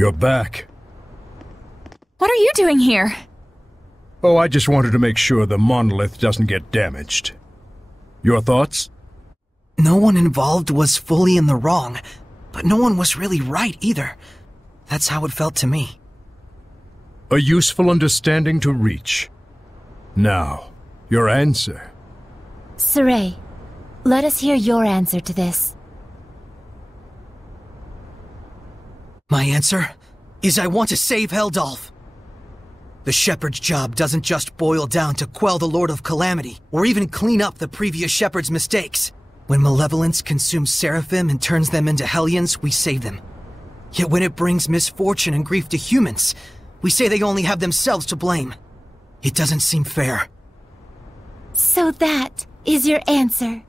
You're back. What are you doing here? Oh, I just wanted to make sure the monolith doesn't get damaged. Your thoughts? No one involved was fully in the wrong, but no one was really right either. That's how it felt to me. A useful understanding to reach. Now, your answer. Saray, let us hear your answer to this. My answer is I want to save Heldolf. The shepherd's job doesn't just boil down to quell the Lord of Calamity, or even clean up the previous shepherd's mistakes. When malevolence consumes seraphim and turns them into hellions, we save them. Yet when it brings misfortune and grief to humans, we say they only have themselves to blame. It doesn't seem fair. So that is your answer?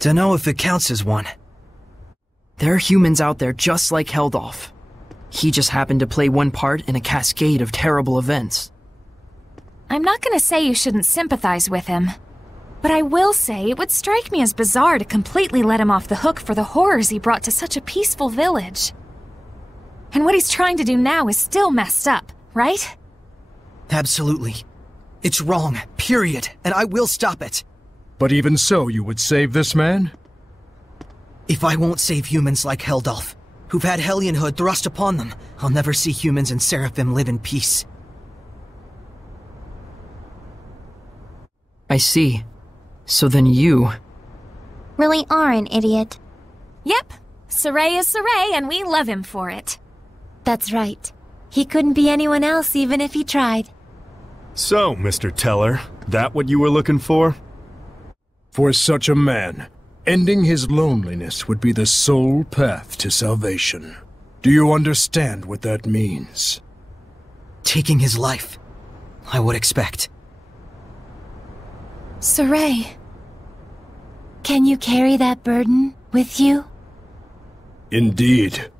Dunno if it counts as one. There are humans out there just like Heldolf. He just happened to play one part in a cascade of terrible events. I'm not gonna say you shouldn't sympathize with him, but I will say it would strike me as bizarre to completely let him off the hook for the horrors he brought to such a peaceful village. And what he's trying to do now is still messed up, right? Absolutely. It's wrong, period, and I will stop it. But even so, you would save this man? If I won't save humans like Heldolf, who've had Hellionhood thrust upon them, I'll never see humans and Seraphim live in peace. I see. So then you... really are an idiot. Yep. Saray is Saray, and we love him for it. That's right. He couldn't be anyone else even if he tried. So, Mr. Teller, that what you were looking for? For such a man, ending his loneliness would be the sole path to salvation. Do you understand what that means? Taking his life, I would expect. Saray. Can you carry that burden with you? Indeed.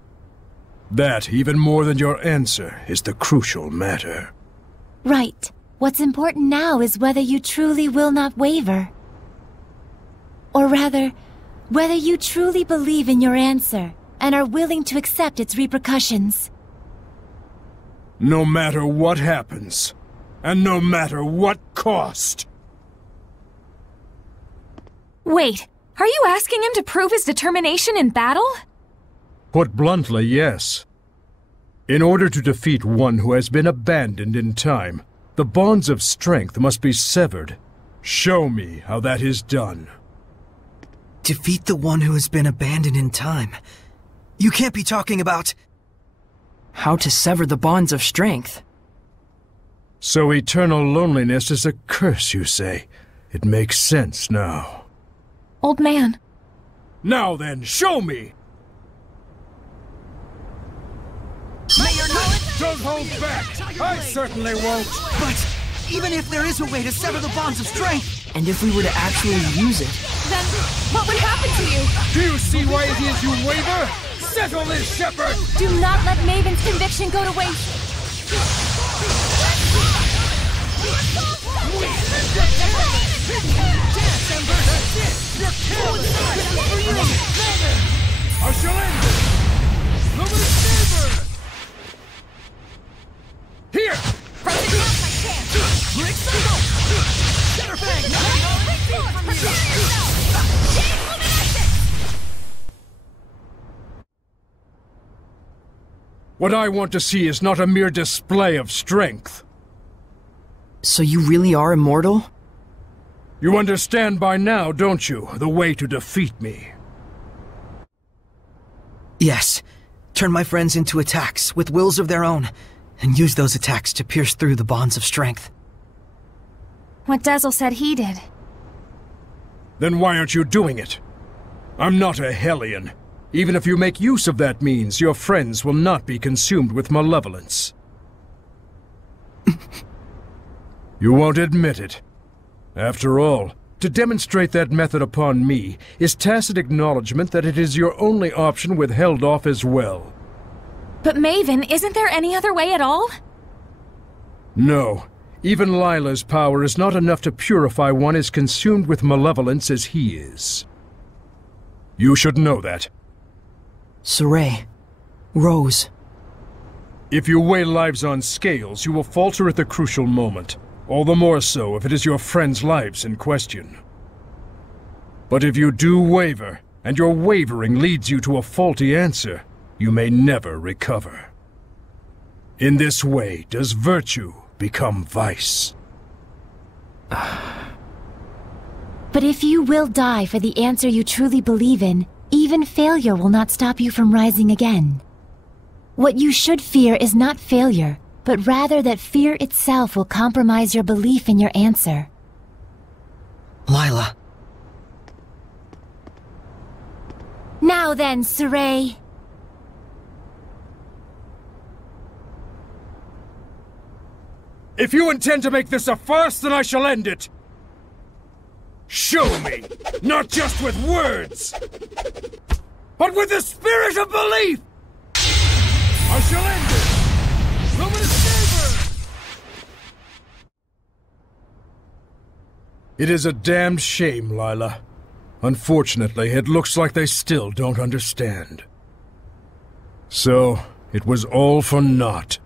That, even more than your answer, is the crucial matter. Right. What's important now is whether you truly will not waver. Or rather, whether you truly believe in your answer and are willing to accept its repercussions. No matter what happens, and no matter what cost. Wait, are you asking him to prove his determination in battle? Put bluntly, yes. In order to defeat one who has been abandoned in time, the bonds of strength must be severed. Show me how that is done. Defeat the one who has been abandoned in time? You can't be talking about... How to sever the bonds of strength. So eternal loneliness is a curse, you say? It makes sense now. Old man. Now then, show me! Don't hold back! I certainly won't! But even if there is a way to sever the bonds of strength... And if we were to actually use it... Then what would happen to you? Do you see why it is you waver? Settle this, Shepherd! Do not let Maven's conviction go to waste. I shall end this! Luminous Saber! Here! What I want to see is not a mere display of strength. So you really are immortal? You understand by now, don't you, the way to defeat me? Yes. Turn my friends into attacks with wills of their own, and use those attacks to pierce through the bonds of strength. What Dazzle said he did. Then why aren't you doing it? I'm not a Hellion. Even if you make use of that means, your friends will not be consumed with malevolence. You won't admit it. After all, to demonstrate that method upon me is tacit acknowledgement that it is your only option with Heldolf as well. But Maven, isn't there any other way at all? No. Even Lila's power is not enough to purify one as consumed with malevolence as he is. You should know that. Saray. Rose. If you weigh lives on scales, you will falter at the crucial moment. All the more so if it is your friends' lives in question. But if you do waver, and your wavering leads you to a faulty answer, you may never recover. In this way does virtue become vice. But if you will die for the answer you truly believe in, even failure will not stop you from rising again. What you should fear is not failure, but rather that fear itself will compromise your belief in your answer. Lila. Now then, Saray. If you intend to make this a farce, then I shall end it. Show me, not just with words, but with the spirit of belief. I shall end it. Luminous favor. It is a damned shame, Lila. Unfortunately, it looks like they still don't understand. So, it was all for naught.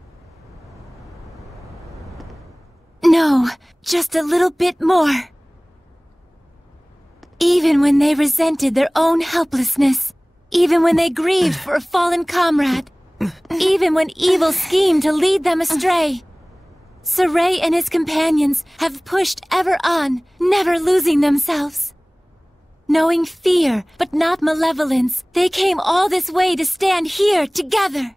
No, just a little bit more. Even when they resented their own helplessness, even when they grieved for a fallen comrade, even when evil schemed to lead them astray, Saray and his companions have pushed ever on, never losing themselves. Knowing fear, but not malevolence, they came all this way to stand here together.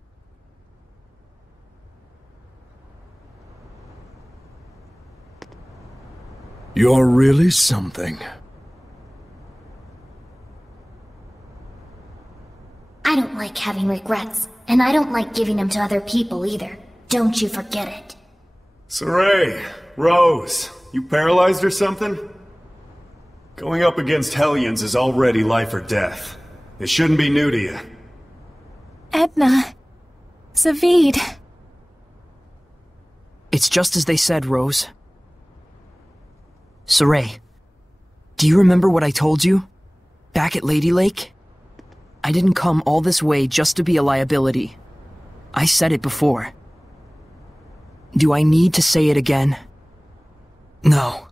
You're really something. I don't like having regrets, and I don't like giving them to other people either. Don't you forget it. Saray, Rose, you paralyzed or something? Going up against Hellions is already life or death. It shouldn't be new to you. Edna. Zaveid. It's just as they said, Rose. Saray, do you remember what I told you? Back at Lady Lake? I didn't come all this way just to be a liability. I said it before. Do I need to say it again? No.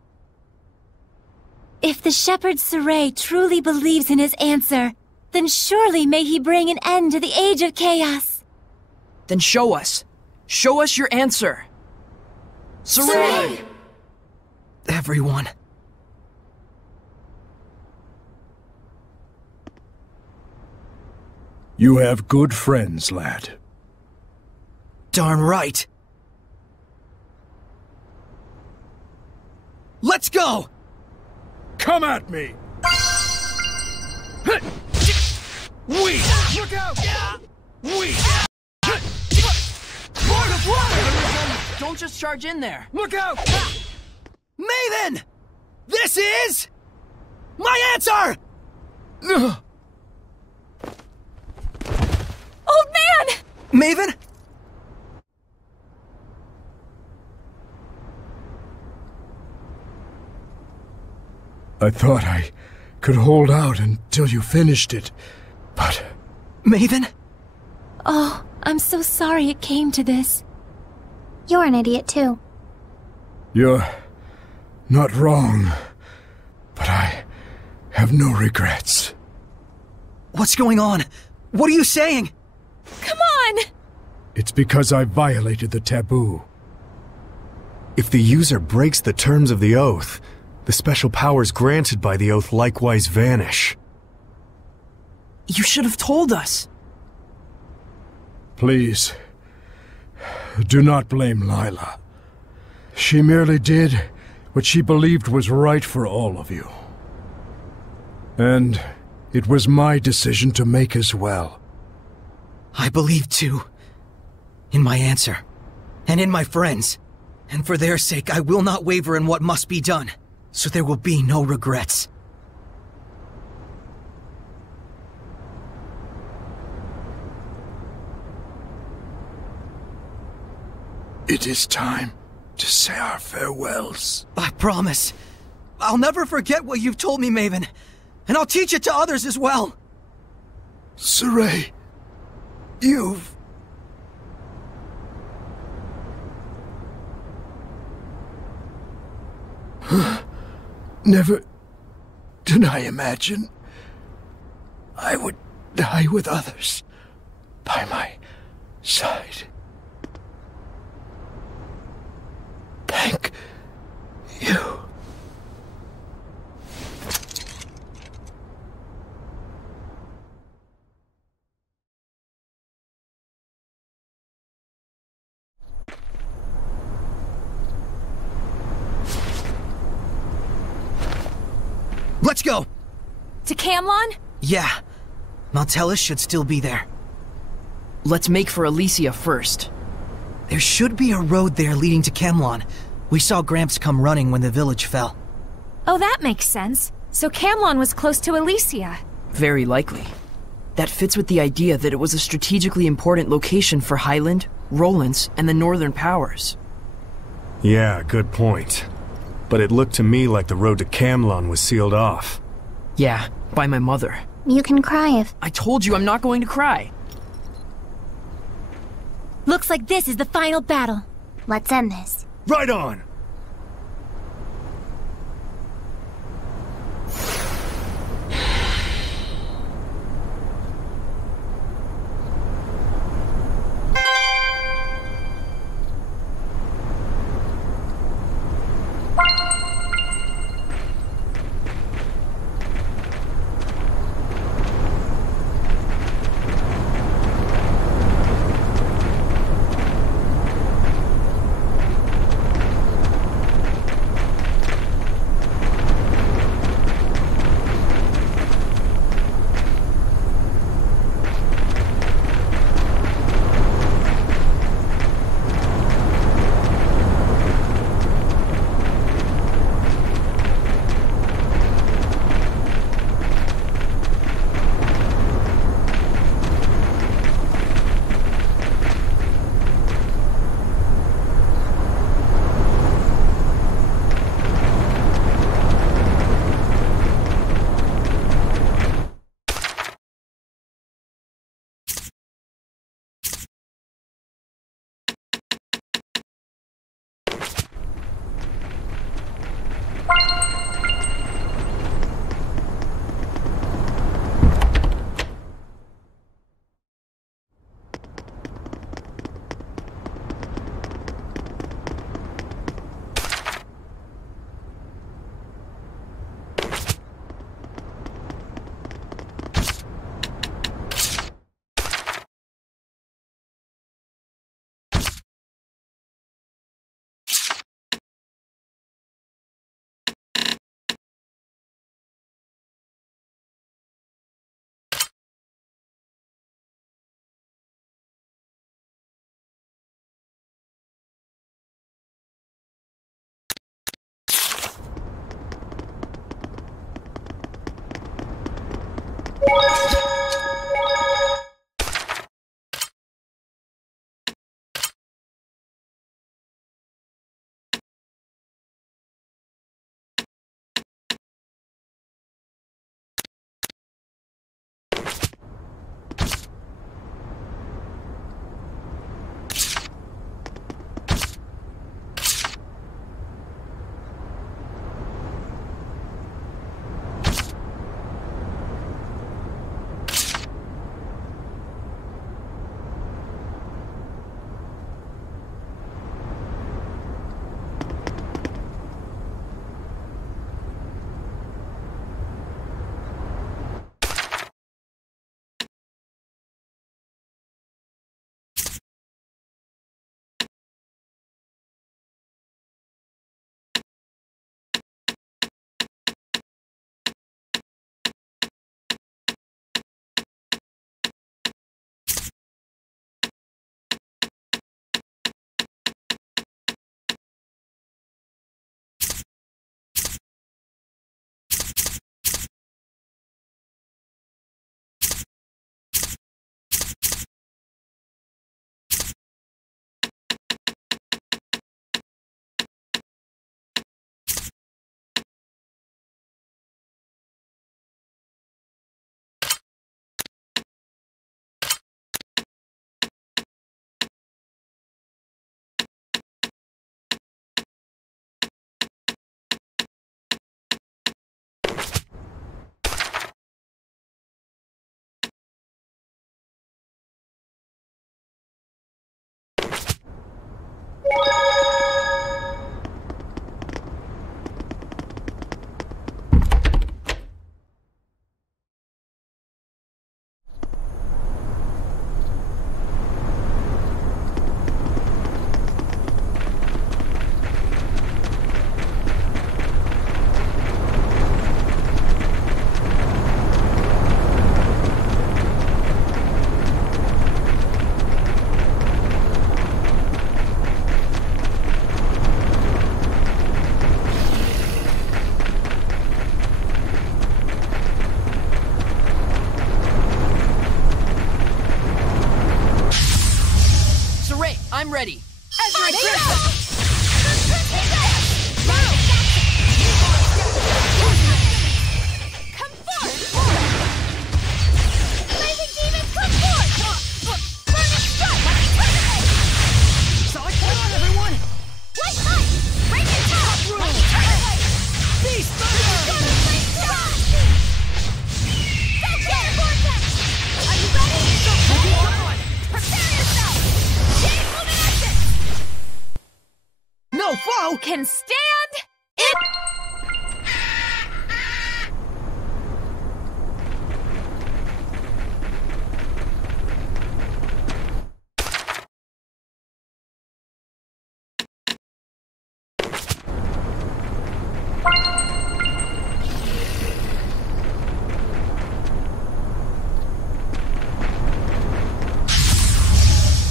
If the shepherd Saray truly believes in his answer, then surely may he bring an end to the Age of Chaos. Then show us. Show us your answer. Saray! Everyone. You have good friends, lad. Darn right. Let's go! Come at me! We! Look out! We! Lord of Water! Don't just charge in there. Look out! Maven! This is... my answer! Old man! Maven? I thought I could hold out until you finished it, but... Maven? Oh, I'm so sorry it came to this. You're an idiot too. You're not wrong, but I have no regrets. What's going on? What are you saying? Come on! It's because I violated the taboo. If the user breaks the terms of the oath, the special powers granted by the oath likewise vanish. You should have told us. Please, do not blame Lila. She merely did what she believed was right for all of you. And it was my decision to make as well. I believe too. In my answer. And in my friends. And for their sake, I will not waver in what must be done. So there will be no regrets. It is time to say our farewells. I promise. I'll never forget what you've told me, Maven. And I'll teach it to others as well. Saray, you've Never did I imagine I would die with others by my side. Thank you. Let's go! To Camlon? Yeah. Maltellus should still be there. Let's make for Elysia first. There should be a road there leading to Camlon. We saw Gramps come running when the village fell. Oh, that makes sense. So Camlon was close to Elysia. Very likely. That fits with the idea that it was a strategically important location for Highland, Rollins, and the Northern Powers. Yeah, good point. But it looked to me like the road to Camlon was sealed off. Yeah, by my mother. You can cry if... I told you I'm not going to cry. Looks like this is the final battle. Let's end this. Right on! my princess! Come forth! Blazing demons, come forth! Burning strike! Sonic, come on, everyone! What fight? Break it down! Room! Beast Thunder! Are you ready? Prepare yourself! Chain luminescence! No foe! Can stand it!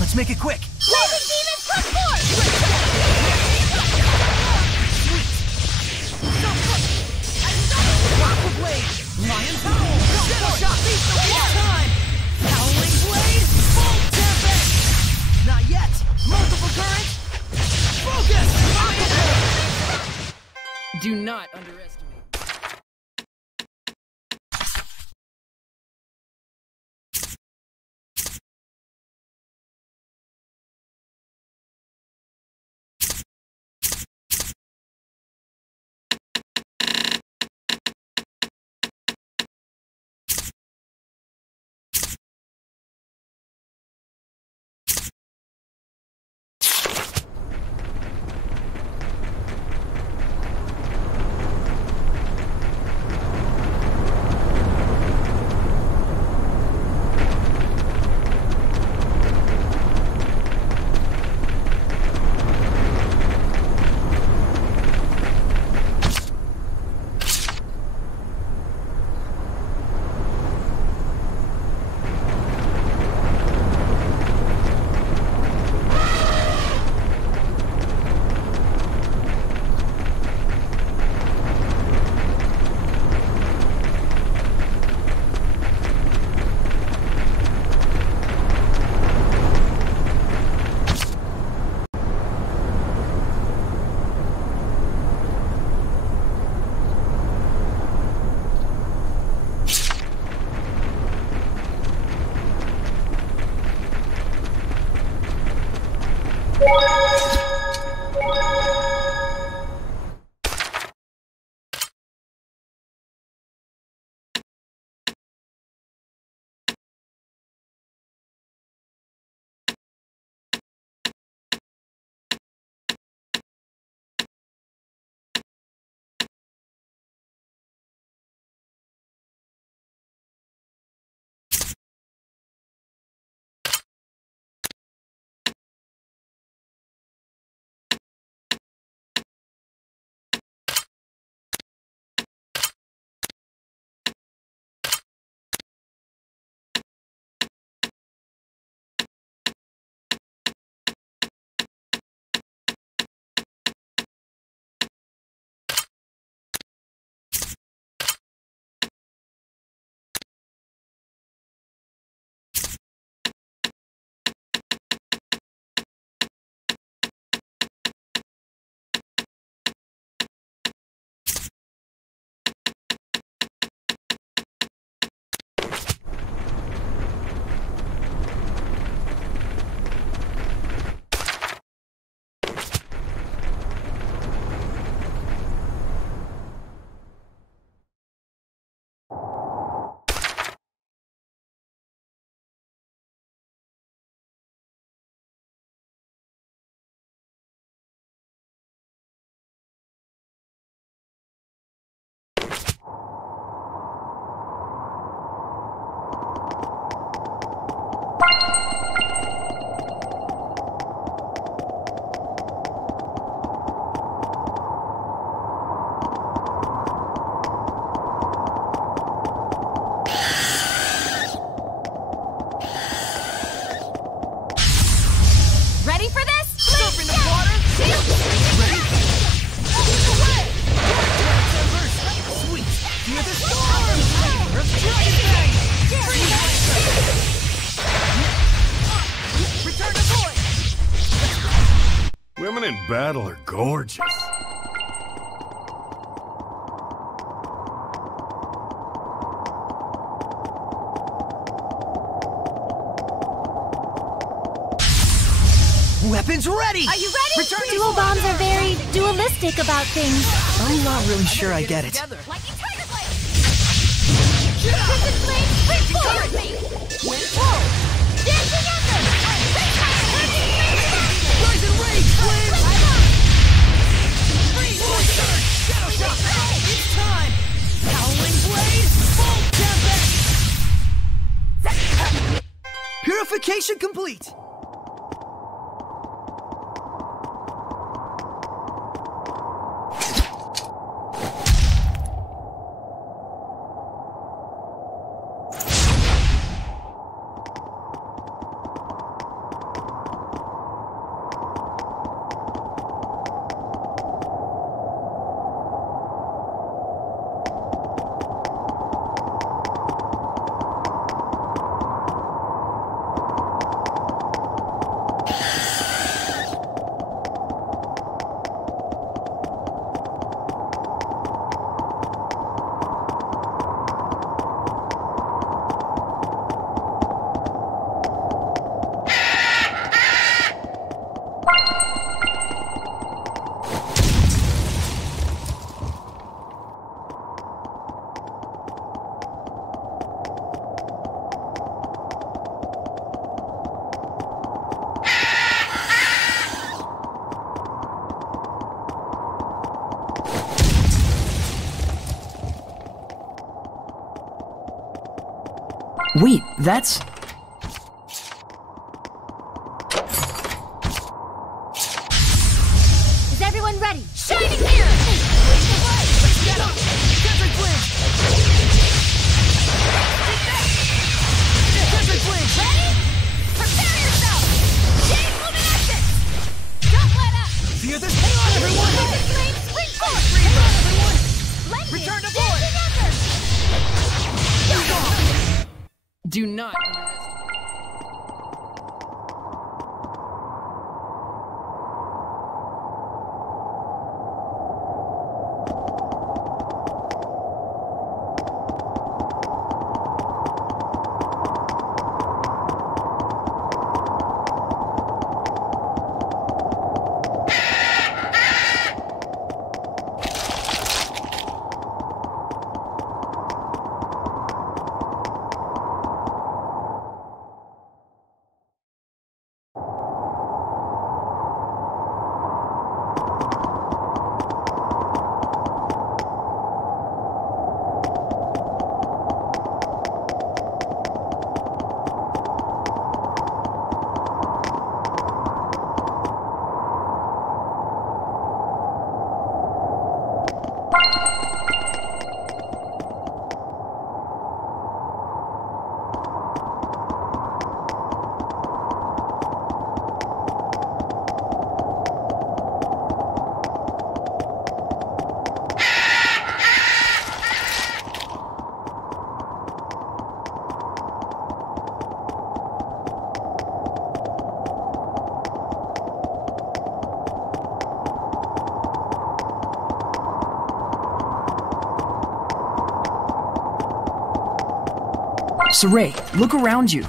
Let's make it quick! Blazing demons, come forth! Aqua Blade! Lion Power! Shadow Shot! Beast of War Time! Howling Blade! Full Tempest! Not yet! Multiple Current! Focus! Do not underestimate. in battle are gorgeous. Weapons ready! Are you ready? Return to Dual bombs are very dualistic about things. I'm not really sure I get it. Lightning Tiger Blade! Crimson Flame, spring forward me! Wind pull! Dancing Ember! Rise and rage, Flame! Freeze! Surge! Shadow Shot! It's time! Howling Blade! Full Tempest! Purification complete! Wait, that's... Is everyone ready? Shining here! Ready? Prepare yourself! Shade luminescence! Don't let up! Fear this! Hang on, everyone! Flame, spring forward! Hang on, everyone! Lightning, Return to void! dancing Ember! Do not... Saray, look around you.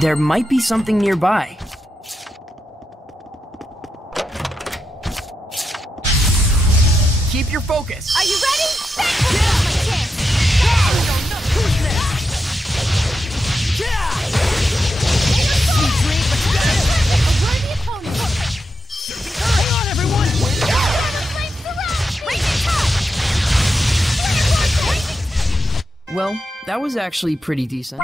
There might be something nearby. Keep your focus. Are you ready? Thank you for my chance! Who's next? Yeah! Sweet dream, but you got a worthy opponent! Hang on, everyone! That was actually pretty decent.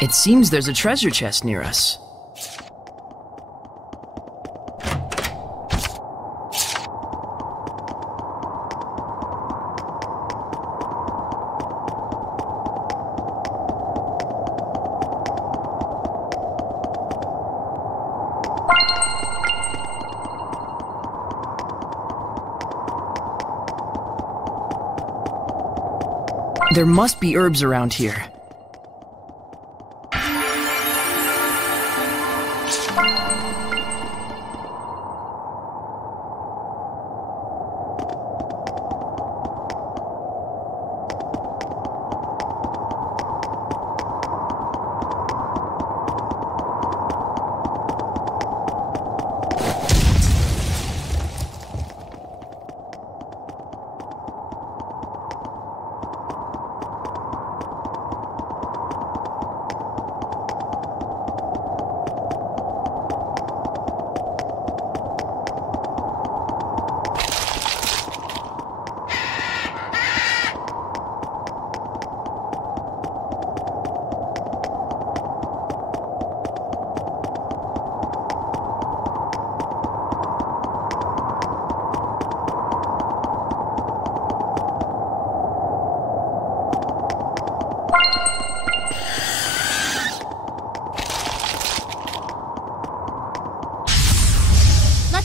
It seems there's a treasure chest near us. There must be herbs around here.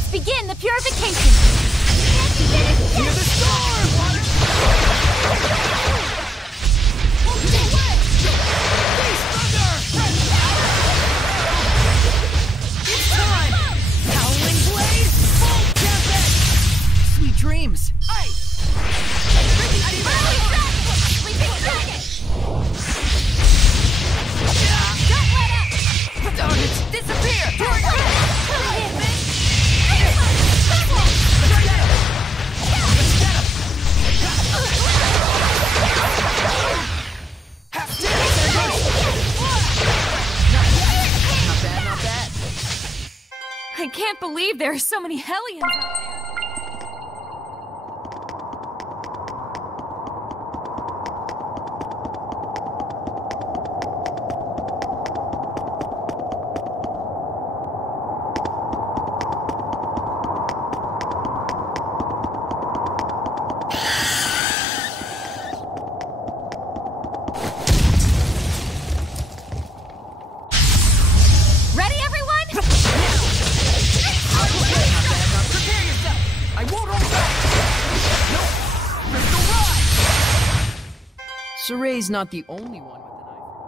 Begin the purification! Hear the storm! It's time! Howling blaze! Full tempest! Sweet dreams! Ice! Sleeping dragon! Don't let up! Darn it! Disappear! I can't believe there are so many Hellions out there. Soray's not the only one with the knife.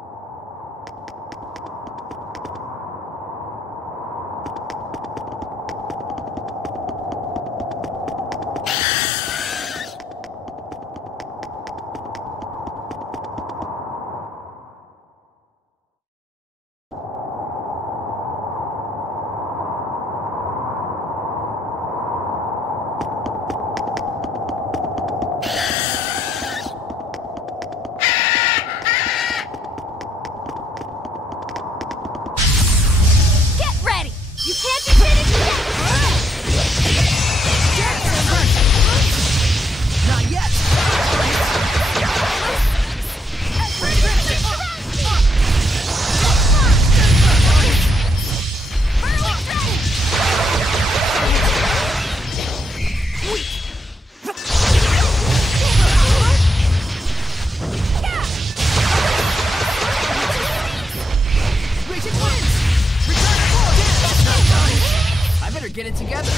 Get it together.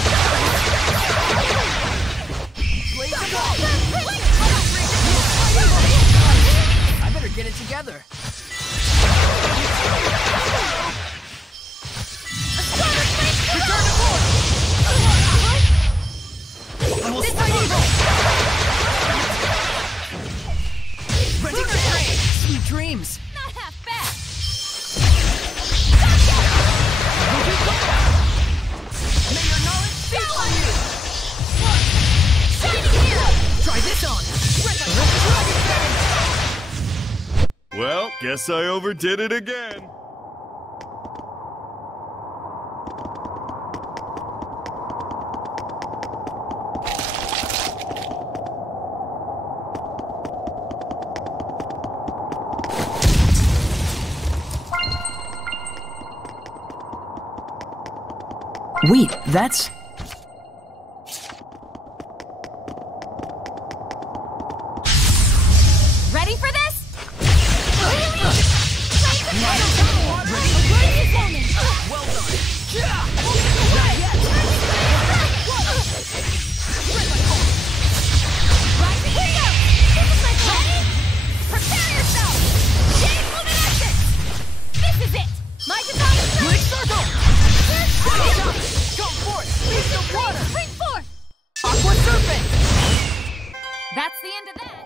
I better get it together. Guess I overdid it again. Wait, that's... Ready for this? Well done. Prepare yourself! Chain luminescence! This is it! My divine Great circle! Go forth! Leave the water! Spring forth! Aqua serpent! That's the end of that!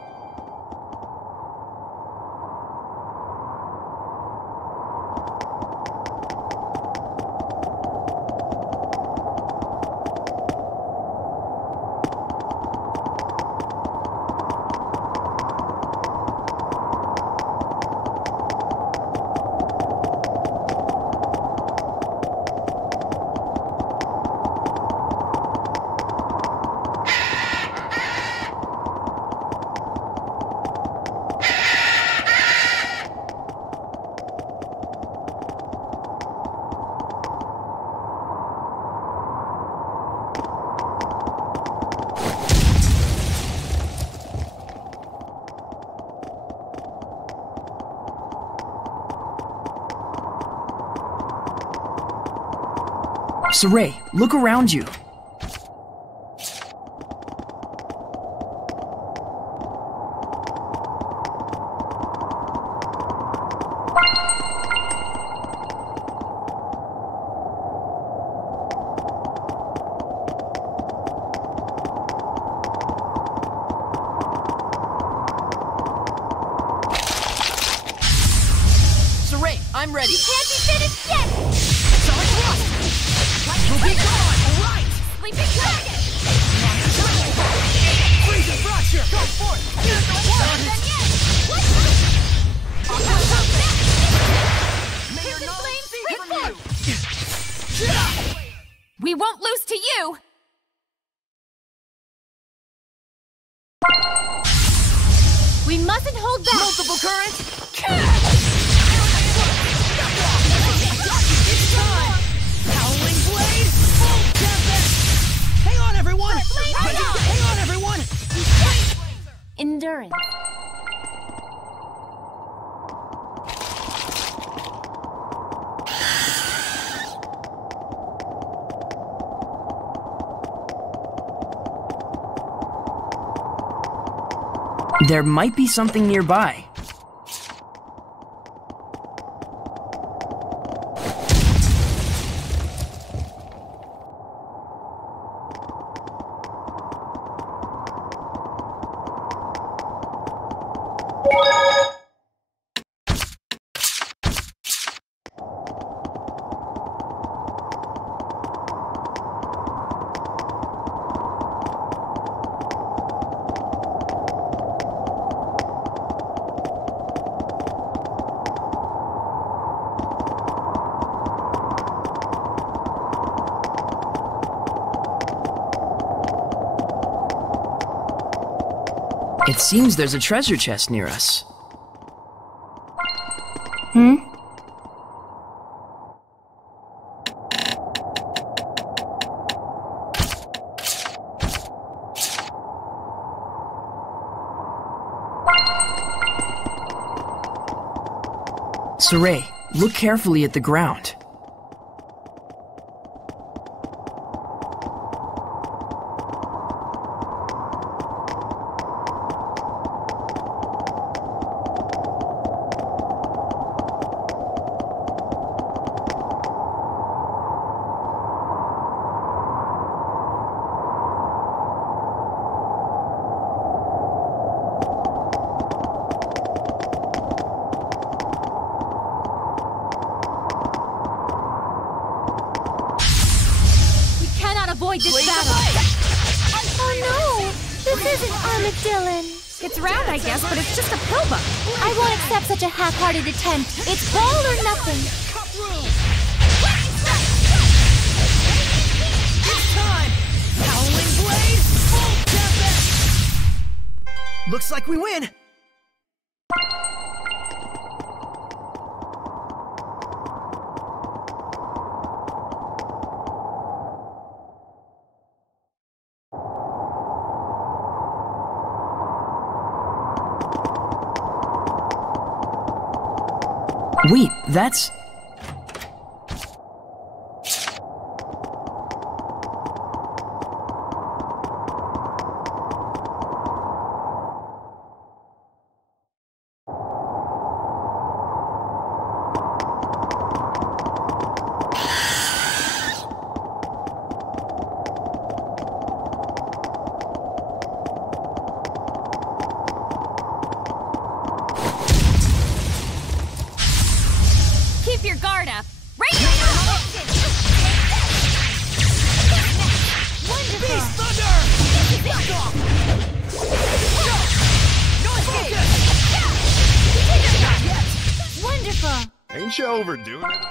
Saray, look around you. Saray, I'm ready. Can't be finished yet! Sonic thrust! You'll be gone! Right! Sleeping dragon! Freeze and fracture! Go forth! Use the water! Then yes! What's Aqua serpent! May your Crimson knowledge flames, see spring from forth! We won't lose to you! We mustn't hold back! Multiple currents! It's time! Howling blaze! Full tempest! Hang on, everyone! Hang on, everyone! Endurance. There might be something nearby. It seems there's a treasure chest near us. Hmm? Saray, look carefully at the ground. Avoid this battle! Oh no! This isn't Armadillon! It's round, I guess, but it's just a pill bug. I won't accept such a half-hearted attempt. It's ball or nothing. It's time! Howling Blaze, full tempest! Looks like we win! Wait, that's... Keep your guard up. Right now! Beast Thunder! Back off! No focus! Wonderful. Ain't you overdoing it?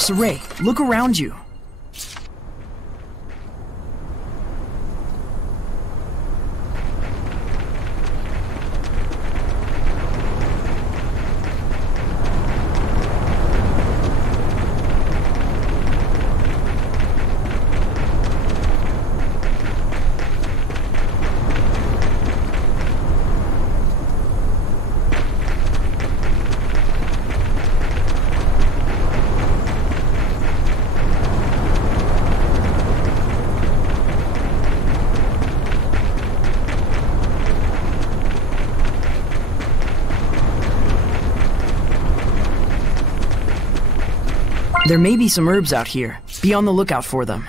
Saray, look around you. There may be some herbs out here. Be on the lookout for them.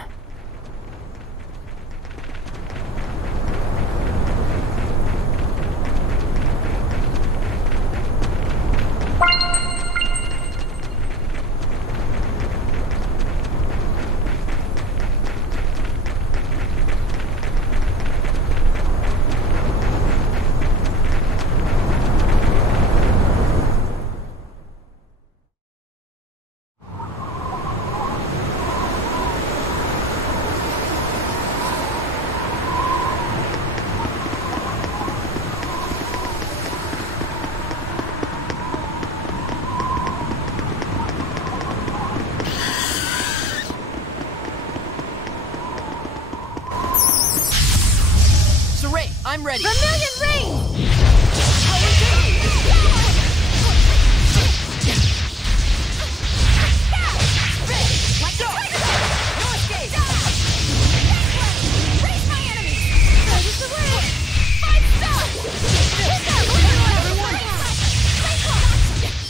I'm ready. Vermilion Rain!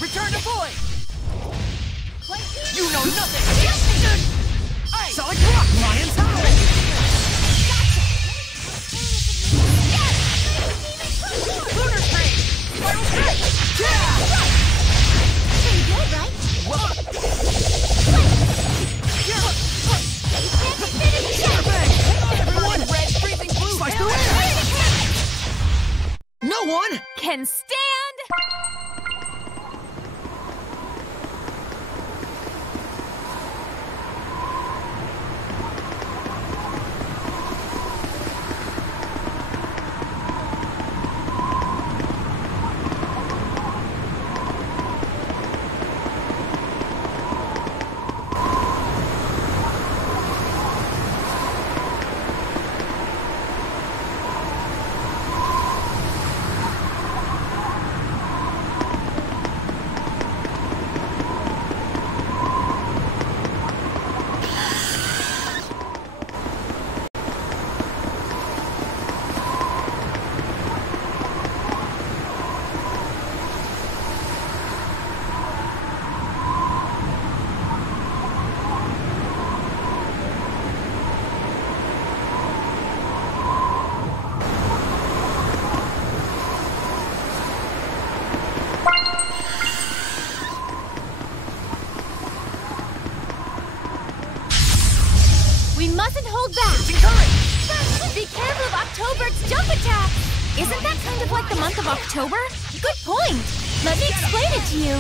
Return to void! You know nothing! Solid rock, Lion's Howl! Lunar Train! Spiral Strike! Yeah! Pretty good, right? Everyone! Red, freezing blue! Slice the air! No one Can stand! We mustn't hold back! Be careful of October's jump attack! Isn't that kind of like the month of October? Good point! Let me explain it to you.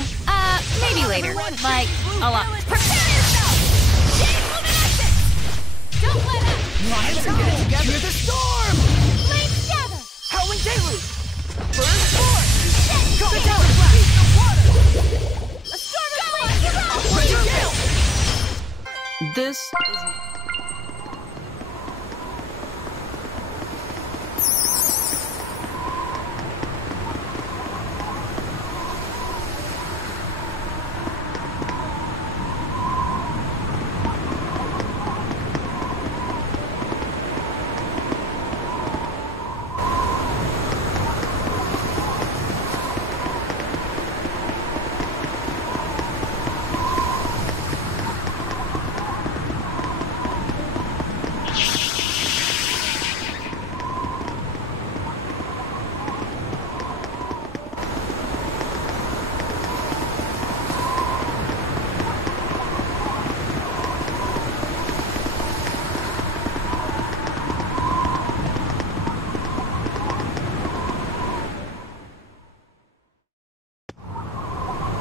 Maybe later. Like, a lot. Prepare yourself! Jade Luminescence! Don't let up! Lions are getting together! The storm! Flame Scatter! Howling Deluge! Burn Force! Go! The Tower Blast! The water! A storm of flames around! Ready Gale! This is...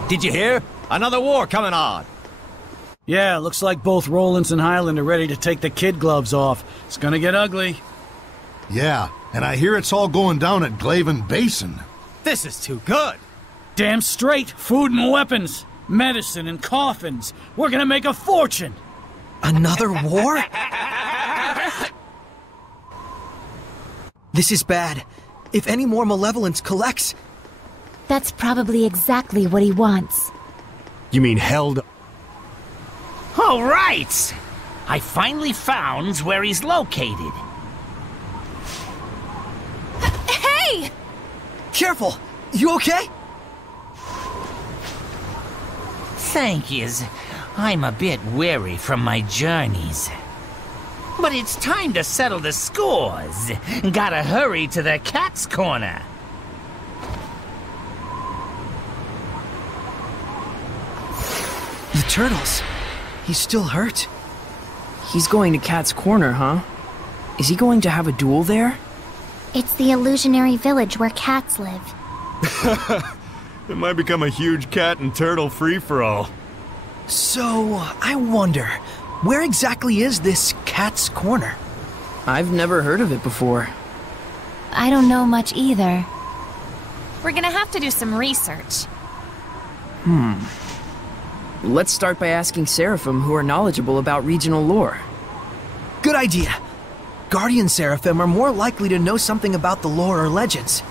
Did you hear? Another war coming on. Yeah, looks like both Rollins and Highland are ready to take the kid gloves off. It's gonna get ugly. Yeah, and I hear it's all going down at Glaven Basin. This is too good. Damn straight. Food and weapons. Medicine and coffins. We're gonna make a fortune. Another war? This is bad. If any more malevolence collects... That's probably exactly what he wants. You mean held? All right! I finally found where he's located. Hey! Careful! You okay? Thank yous. I'm a bit weary from my journeys. But it's time to settle the scores. Gotta hurry to the cat's corner. The turtles. He's still hurt. He's going to Cat's Corner, huh? Is he going to have a duel there? It's the illusionary village where cats live. It might become a huge cat and turtle free-for-all. So, I wonder, where exactly is this Cat's Corner? I've never heard of it before. I don't know much either. We're gonna have to do some research. Let's start by asking Seraphim who are knowledgeable about regional lore. Good idea. Guardian Seraphim are more likely to know something about the lore or legends.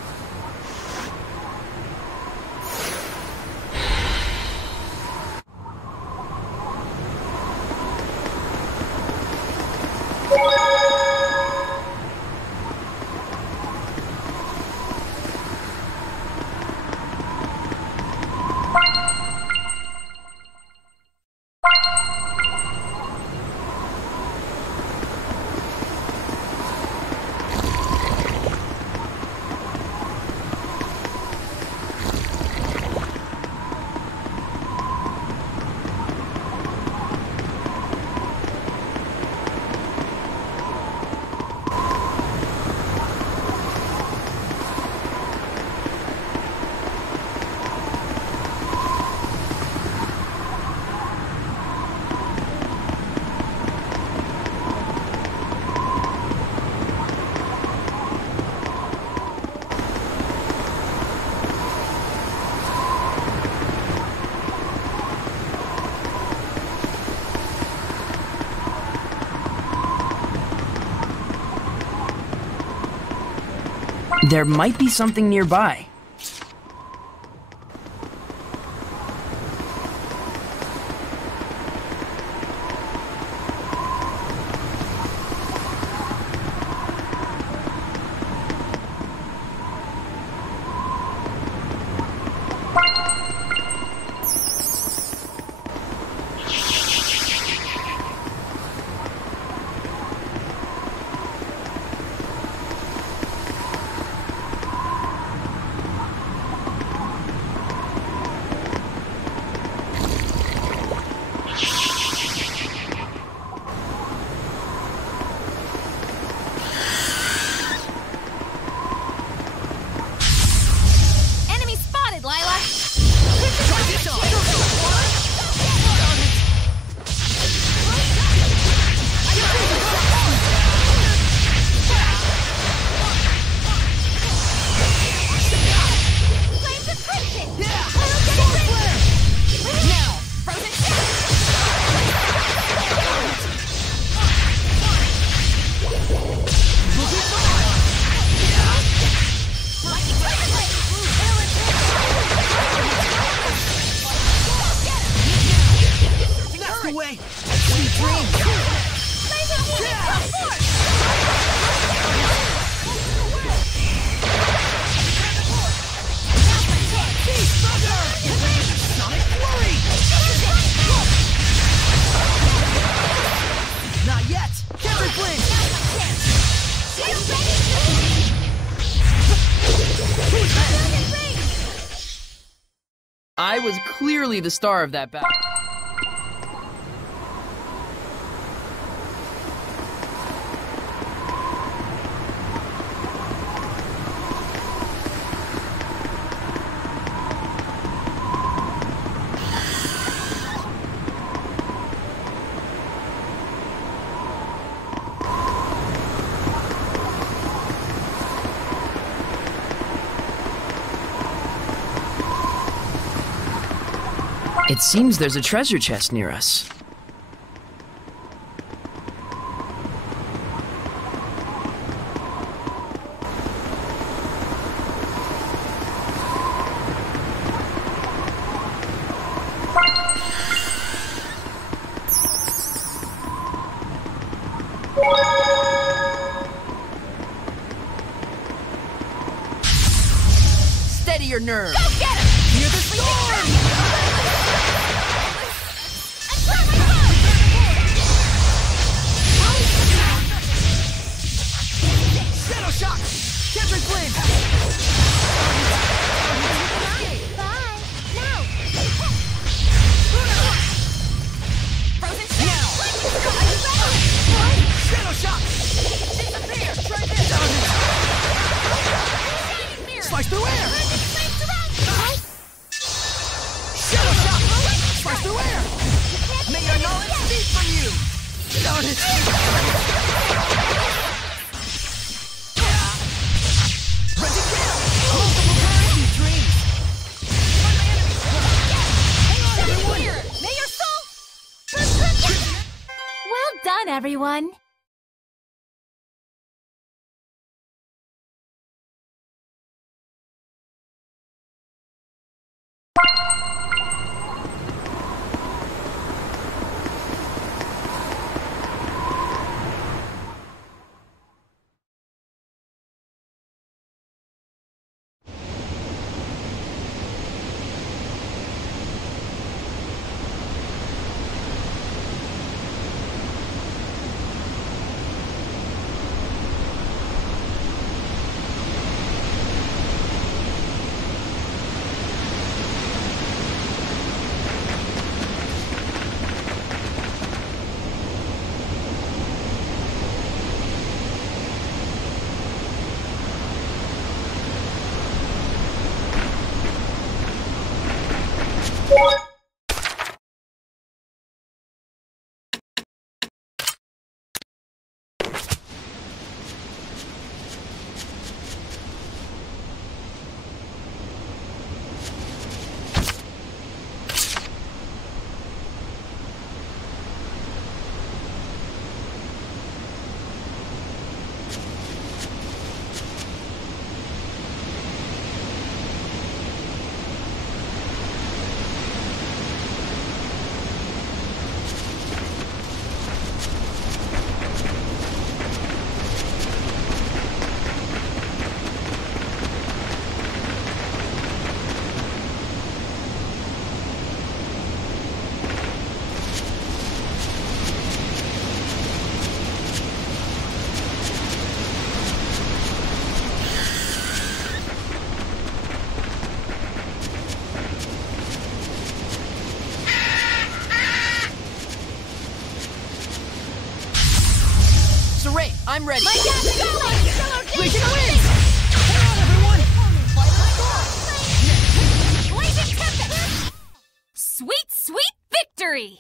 There might be something nearby. I was clearly the star of that battle. It seems there's a treasure chest near us. Steady your nerve! Go get him! Hear the storm! Shadow shock! Capturing flame! Bye. Now. Shadow shock! Disappear. Try this. Slice through air! Shadow shock! Slice through air! May your knowledge speak from you! Darn it! Ready kill! Multiple variety dreams! Hang on, everyone. May your soul. Well done, everyone. I'm ready. My dad's going! Legion wins! Hang on, everyone! Blazing Tempest! Sweet, sweet victory!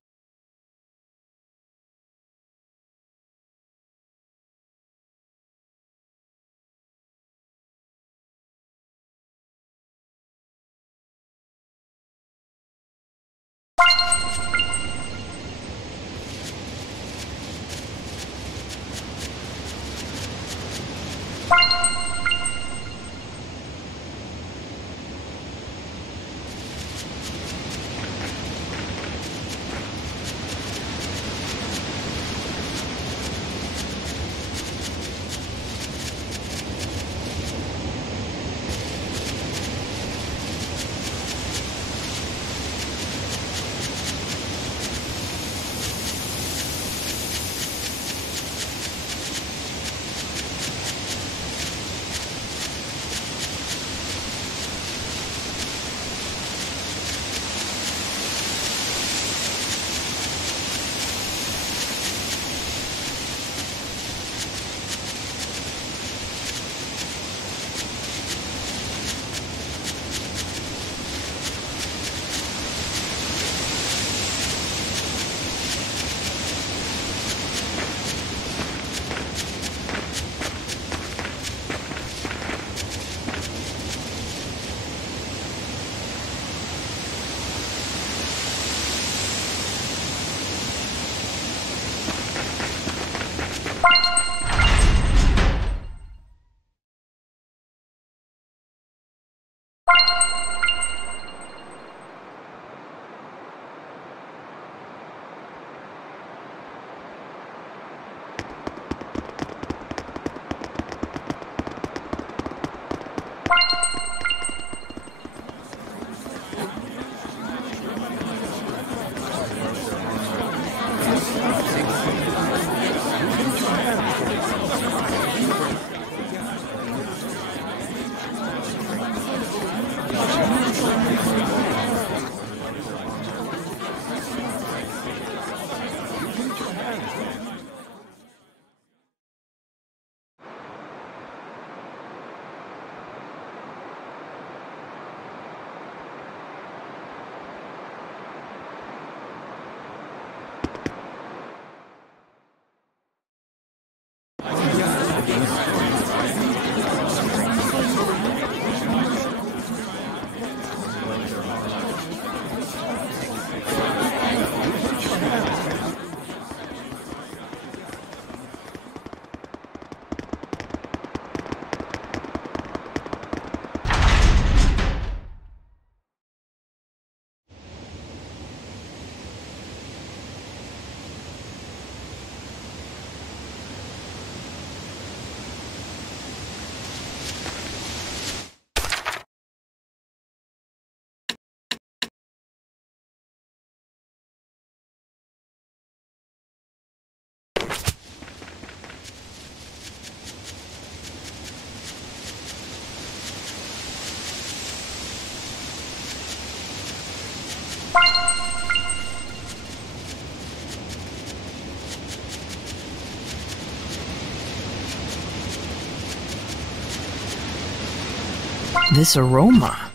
This aroma.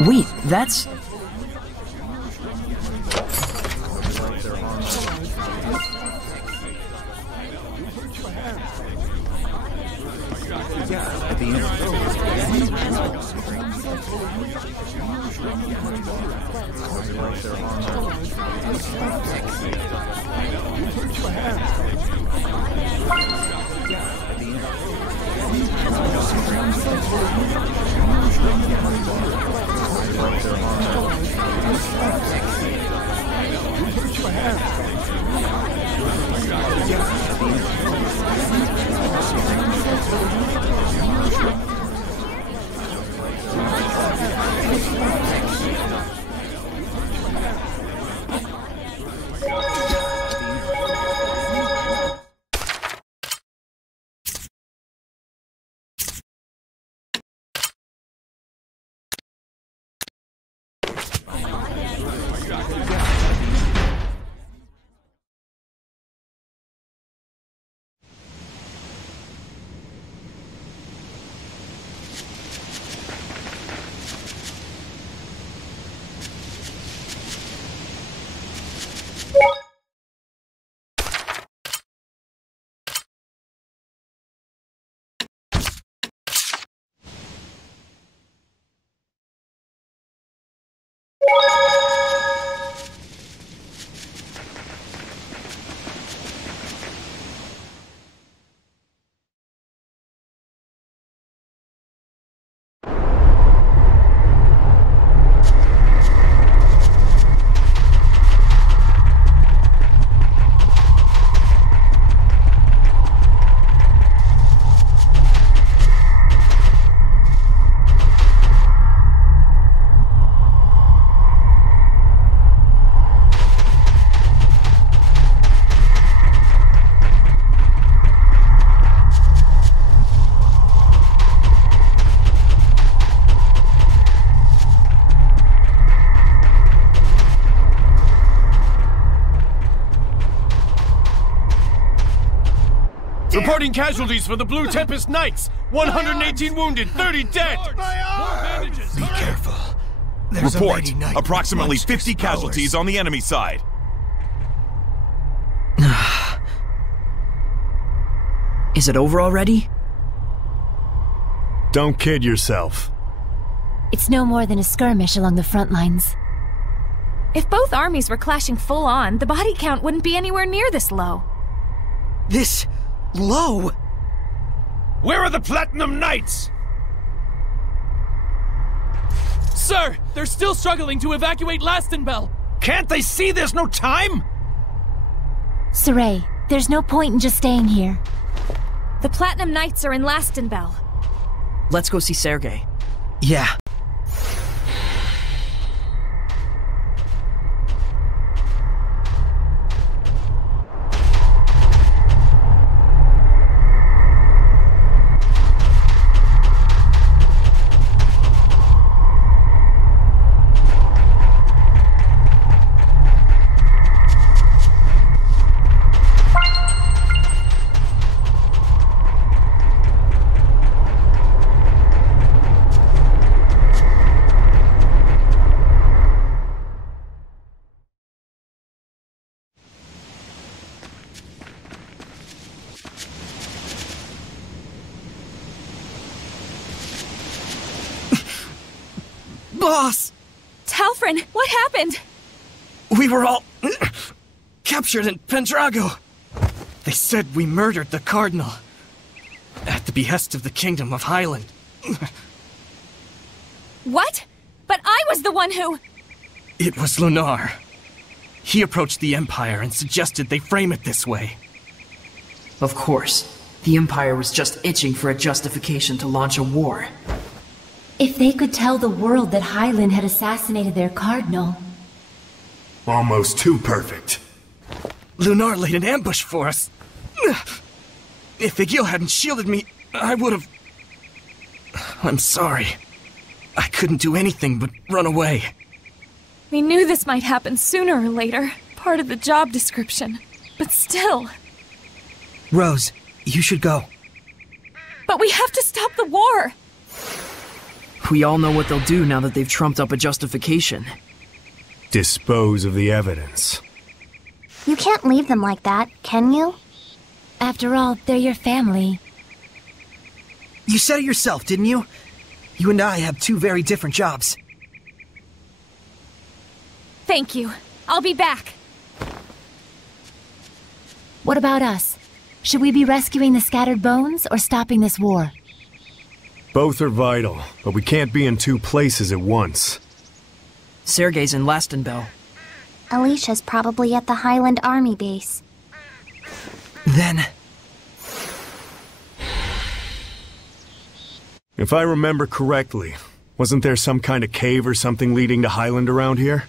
Wait, that's... Reporting casualties for the Blue Tempest Knights. 118 wounded, 30 dead. More bandages. Be careful. There's Report. a lady knight Approximately with 50 monstrous casualties powers. on the enemy side. Is it over already? Don't kid yourself. It's no more than a skirmish along the front lines. If both armies were clashing full on, the body count wouldn't be anywhere near this low. This low? Where are the Platinum Knights? Sir, they're still struggling to evacuate Lastenbell. Can't they see there's no time? Saray, there's no point in just staying here. The Platinum Knights are in Lastenbell. Let's go see Sergei. Yeah. Boss! Talfrin, what happened? We were all captured in Pendrago. They said we murdered the Cardinal at the behest of the Kingdom of Highland. What? But I was the one who... It was Lunar. He approached the Empire and suggested they frame it this way. Of course. The Empire was just itching for a justification to launch a war. If they could tell the world that Highland had assassinated their cardinal... Almost too perfect. Lunar laid an ambush for us. If Igil hadn't shielded me, I would've... I'm sorry. I couldn't do anything but run away. We knew this might happen sooner or later. Part of the job description. But still... Rose, you should go. But we have to stop the war! We all know what they'll do now that they've trumped up a justification. Dispose of the evidence. You can't leave them like that, can you? After all, they're your family. You said it yourself, didn't you? You and I have two very different jobs. Thank you. I'll be back. What about us? Should we be rescuing the scattered bones or stopping this war? Both are vital, but we can't be in two places at once. Sergei's in Lastenbell. Alicia's probably at the Highland Army base. Then... If I remember correctly, wasn't there some kind of cave or something leading to Highland around here?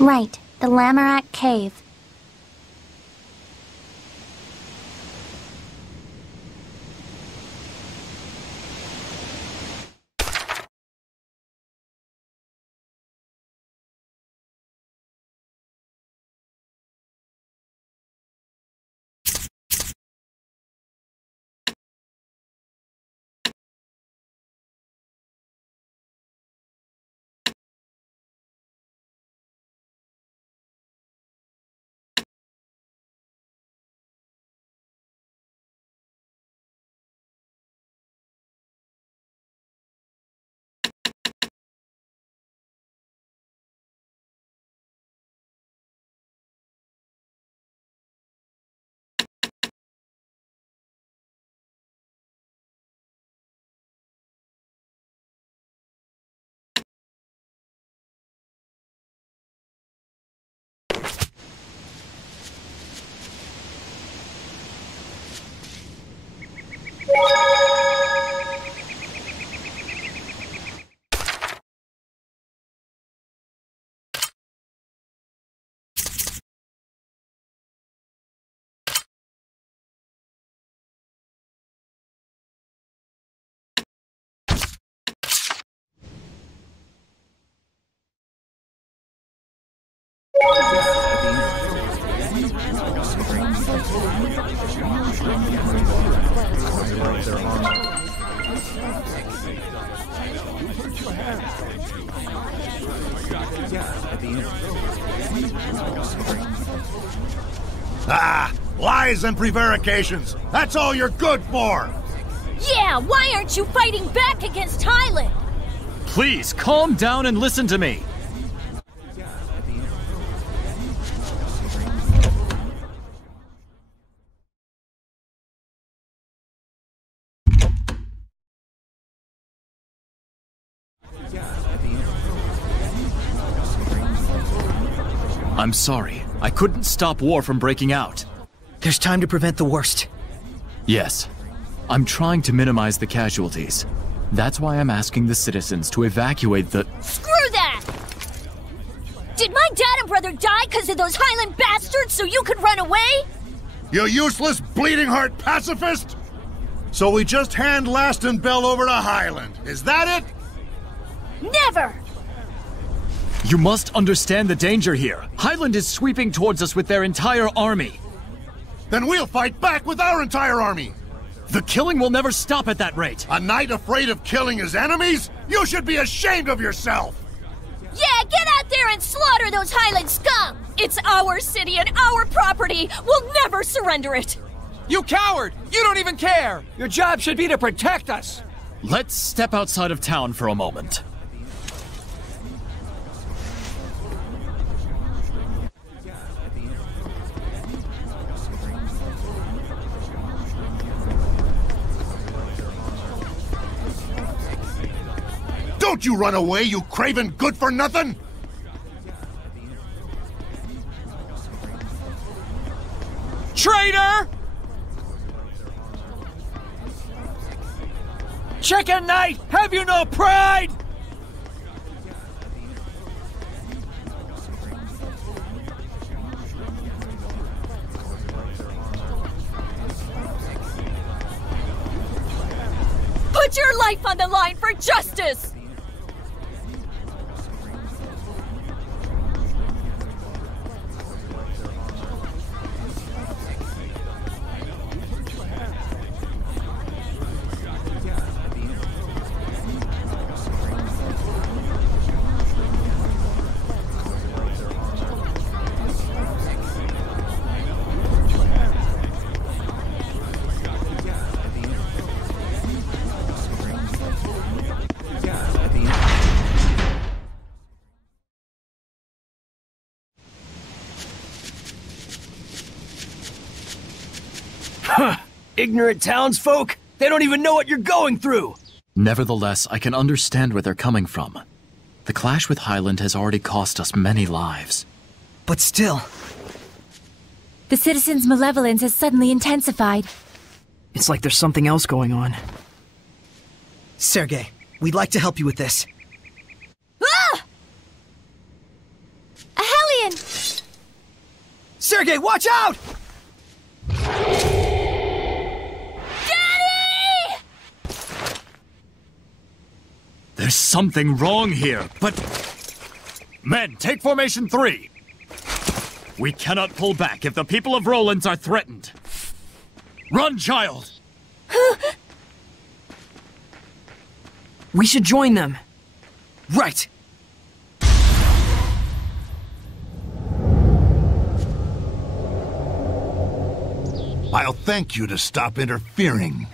Right, the Lamorak Cave. Ah, lies and prevarications. That's all you're good for. Yeah, why aren't you fighting back against Highland? Please, calm down and listen to me. I'm sorry. I couldn't stop war from breaking out. There's time to prevent the worst. Yes. I'm trying to minimize the casualties. That's why I'm asking the citizens to evacuate the— Screw that! Did my dad and brother die because of those Highland bastards so you could run away? You useless, bleeding heart pacifist! So we just hand Last and Bell over to Highland. Is that it? Never! You must understand the danger here. Highland is sweeping towards us with their entire army. Then we'll fight back with our entire army! The killing will never stop at that rate. A knight afraid of killing his enemies? You should be ashamed of yourself! Yeah, get out there and slaughter those Highland scum! It's our city and our property! We'll never surrender it! You coward! You don't even care! Your job should be to protect us! Let's step outside of town for a moment. Don't you run away, you craven good-for-nothing! Traitor! Chicken Knight, have you no pride? Put your life on the line for justice! Ignorant townsfolk! They don't even know what you're going through! Nevertheless, I can understand where they're coming from. The clash with Highland has already cost us many lives. But still... The citizens' malevolence has suddenly intensified. It's like there's something else going on. Sergei, we'd like to help you with this. Ah! A Hellion! Sergei, watch out! There's something wrong here, but... Men, take formation 3! We cannot pull back if the people of Rollins are threatened. Run, child! We should join them. Right! I'll thank you to stop interfering.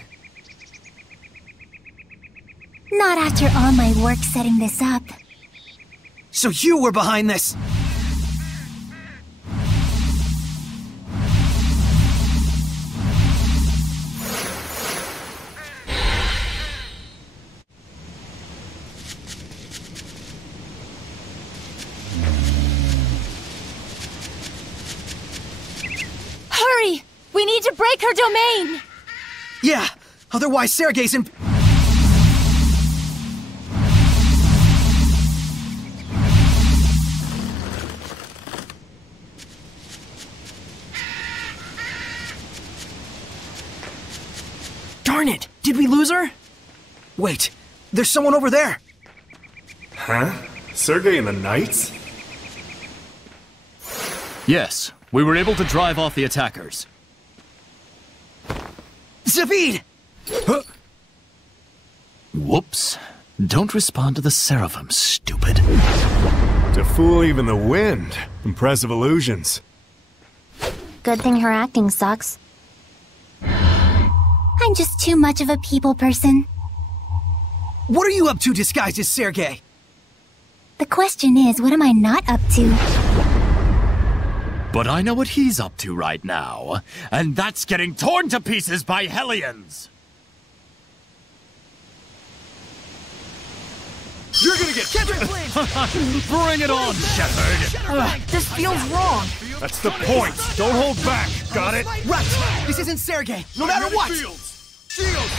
Not after all my work setting this up. So you were behind this! Hurry! We need to break her domain! Yeah, otherwise Sergei's in... Darn it! Did we lose her? Wait, there's someone over there! Huh? Sergei and the Knights? Yes, we were able to drive off the attackers. Zavid! Huh? Whoops. Don't respond to the Seraphim, stupid. To fool even the wind. Impressive illusions. Good thing her acting sucks. I'm just too much of a people person. What are you up to disguised as Sergei? The question is, what am I not up to? But I know what he's up to right now, and that's getting torn to pieces by Hellions! You're gonna get Bring it on, Shepard! This feels wrong! That's the point! Don't hold back, got it? Right! This isn't Sergei, no matter what! Shields!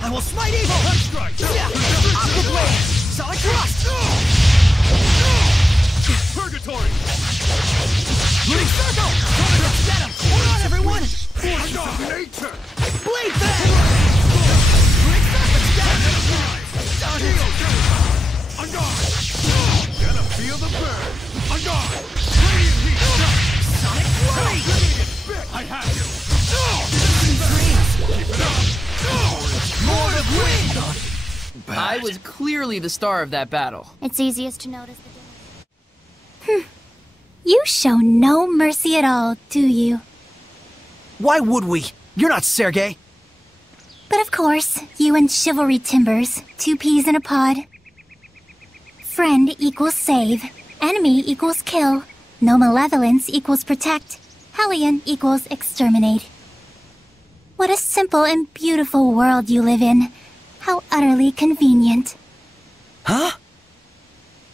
I will smite evil! Aqua Blade! Sonic Thrust! Purgatory! Moving Circle! Let's get him! Hold on, everyone! Nature! Blade Bang! Moving Circle! Let's get him! Darn it! On guard! Gonna feel the burn! On guard! Radiant heat! Sonic Flurry! You're gonna get bit! I have you! Keep it up! More of wind! I was clearly the star of that battle. It's easiest to notice the difference. You show no mercy at all, do you? Why would we? You're not Sergei. But of course, you and Chivalry Timbers, two peas in a pod. Friend equals save, enemy equals kill, no malevolence equals protect, Hellion equals exterminate. What a simple and beautiful world you live in. How utterly convenient. Huh?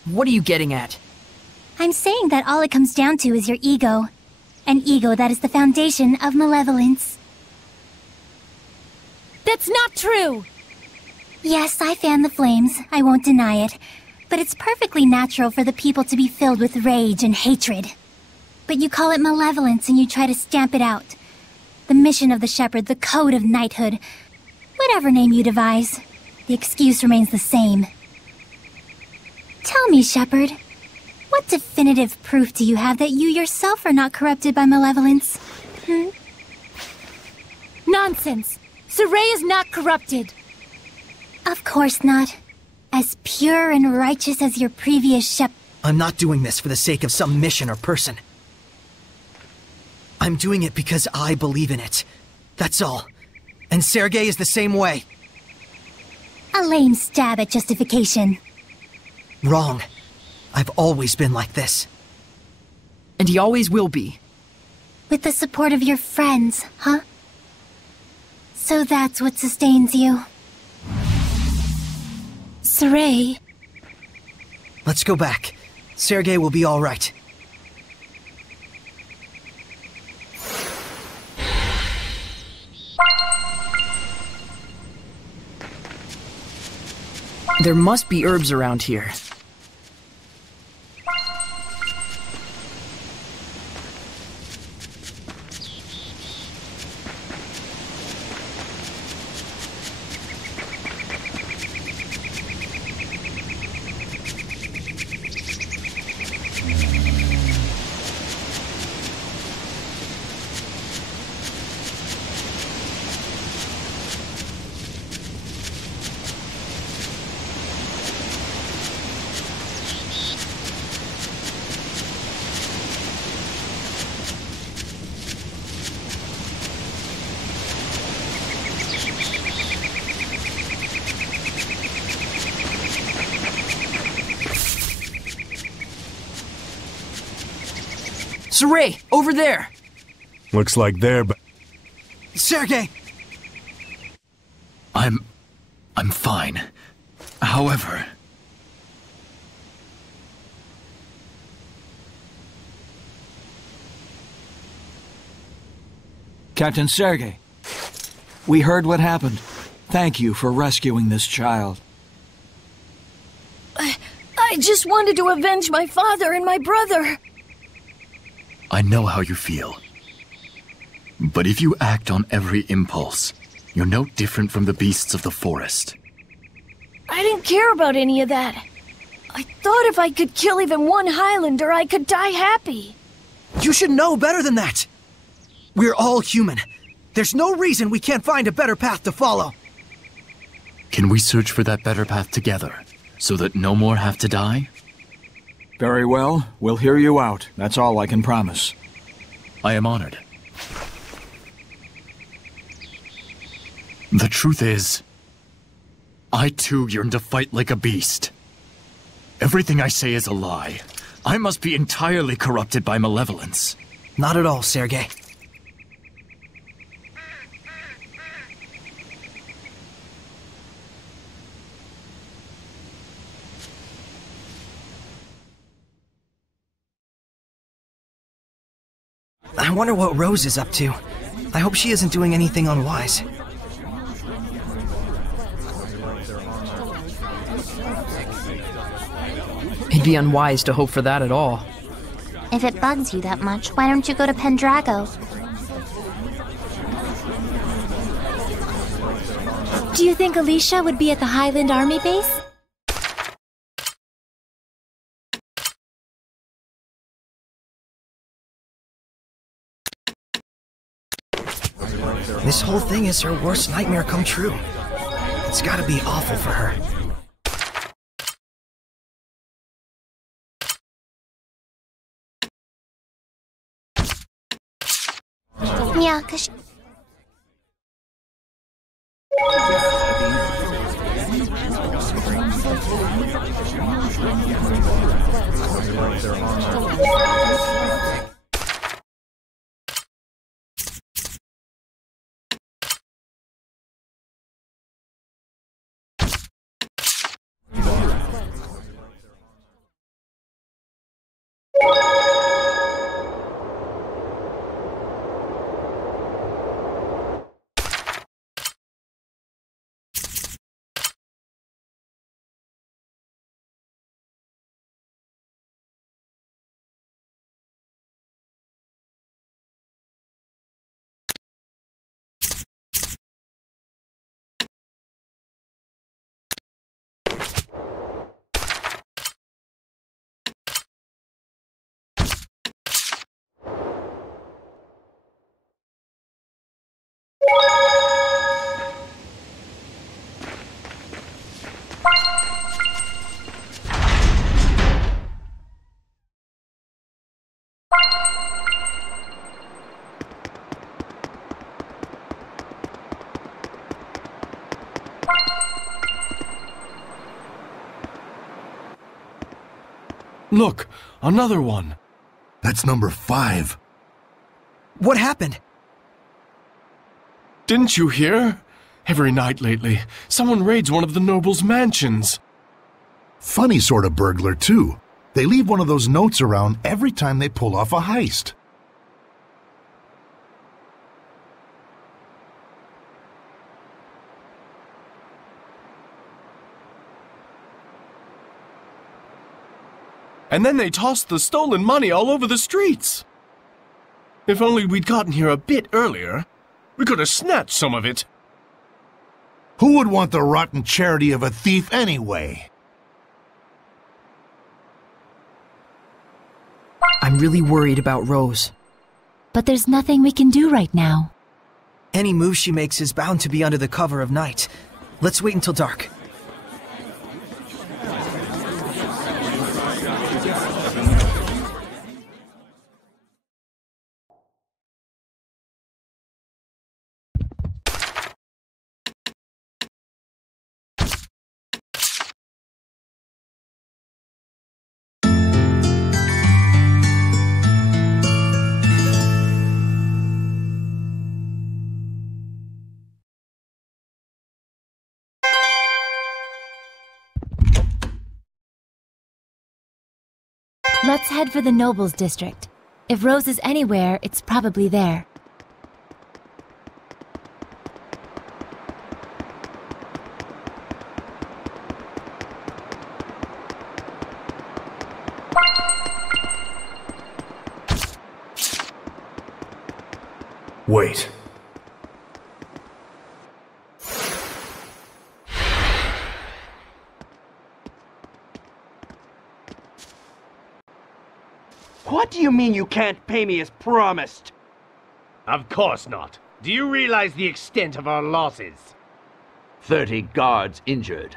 What are you getting at? I'm saying that all it comes down to is your ego. An ego that is the foundation of malevolence. That's not true! Yes, I fan the flames, I won't deny it. But it's perfectly natural for the people to be filled with rage and hatred. But you call it malevolence and you try to stamp it out. The mission of the Shepherd, the code of knighthood. Whatever name you devise, the excuse remains the same. Tell me, Shepherd, what definitive proof do you have that you yourself are not corrupted by malevolence? Nonsense! Saray is not corrupted! Of course not. As pure and righteous as your previous Shepherd. I'm not doing this for the sake of some mission or person. I'm doing it because I believe in it. That's all. And Sergei is the same way. A lame stab at justification. Wrong. I've always been like this. And he always will be. With the support of your friends, huh? So that's what sustains you. Saray. Let's go back. Sergei will be all right. There must be herbs around here. Saray, over there! Looks like they're Sergei! I'm fine. However... Captain Sergei, we heard what happened. Thank you for rescuing this child. I just wanted to avenge my father and my brother. I know how you feel. But if you act on every impulse, you're no different from the beasts of the forest. I didn't care about any of that. I thought if I could kill even one Highlander, I could die happy. You should know better than that. We're all human. There's no reason we can't find a better path to follow. Can we search for that better path together, so that no more have to die? Very well. We'll hear you out. That's all I can promise. I am honored. The truth is, I too yearn to fight like a beast. Everything I say is a lie. I must be entirely corrupted by malevolence. Not at all, Sergei. I wonder what Rose is up to. I hope she isn't doing anything unwise. It'd be unwise to hope for that at all. If it bugs you that much, why don't you go to Pendrago? Do you think Alicia would be at the Highland Army base? This whole thing is her worst nightmare come true. It's gotta be awful for her. Yeah, 'cause Look, another one. That's number 5. What happened? Didn't you hear? Every night lately, someone raids one of the nobles' mansions. Funny sort of burglar, too. They leave one of those notes around every time they pull off a heist. And then they tossed the stolen money all over the streets. If only we'd gotten here a bit earlier, we could have snatched some of it. Who would want the rotten charity of a thief anyway? I'm really worried about Rose. But there's nothing we can do right now. Any move she makes is bound to be under the cover of night. Let's wait until dark. Let's head for the Nobles District. If Rose is anywhere, it's probably there. Wait. What do you mean you can't pay me as promised? Of course not. Do you realize the extent of our losses? 30 guards injured.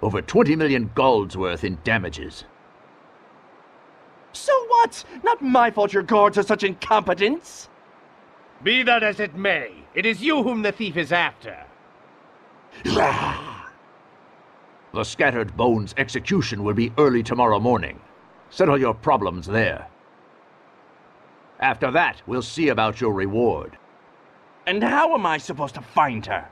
Over 20 million gold's worth in damages. So what? Not my fault your guards are such incompetents. Be that as it may, it is you whom the thief is after. The Scattered Bones execution will be early tomorrow morning. Settle your problems there. After that, we'll see about your reward. And how am I supposed to find her?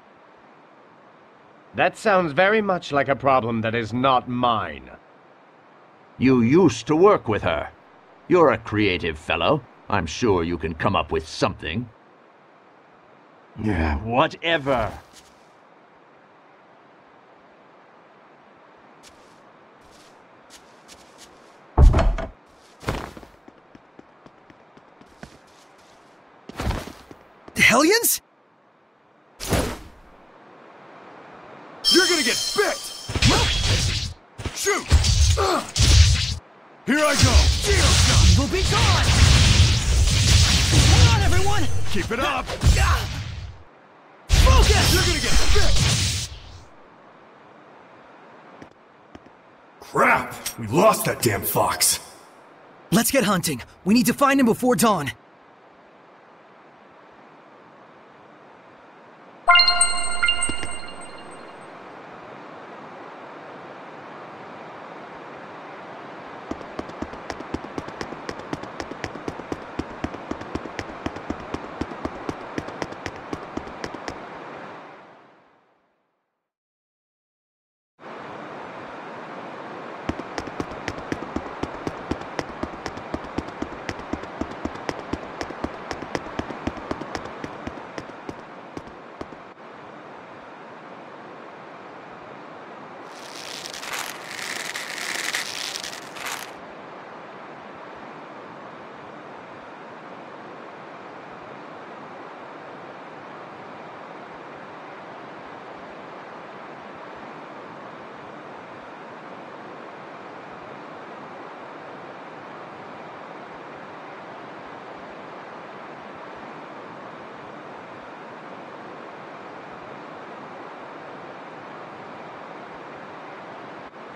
That sounds very much like a problem that is not mine. You used to work with her. You're a creative fellow. I'm sure you can come up with something. Yeah, whatever. The Hellions? You're gonna get bit! Shoot! Here I go! We'll be gone! Hang on, everyone! Keep it up! Focus! You're gonna get bit! Crap! We lost that damn fox! Let's get hunting. We need to find him before dawn.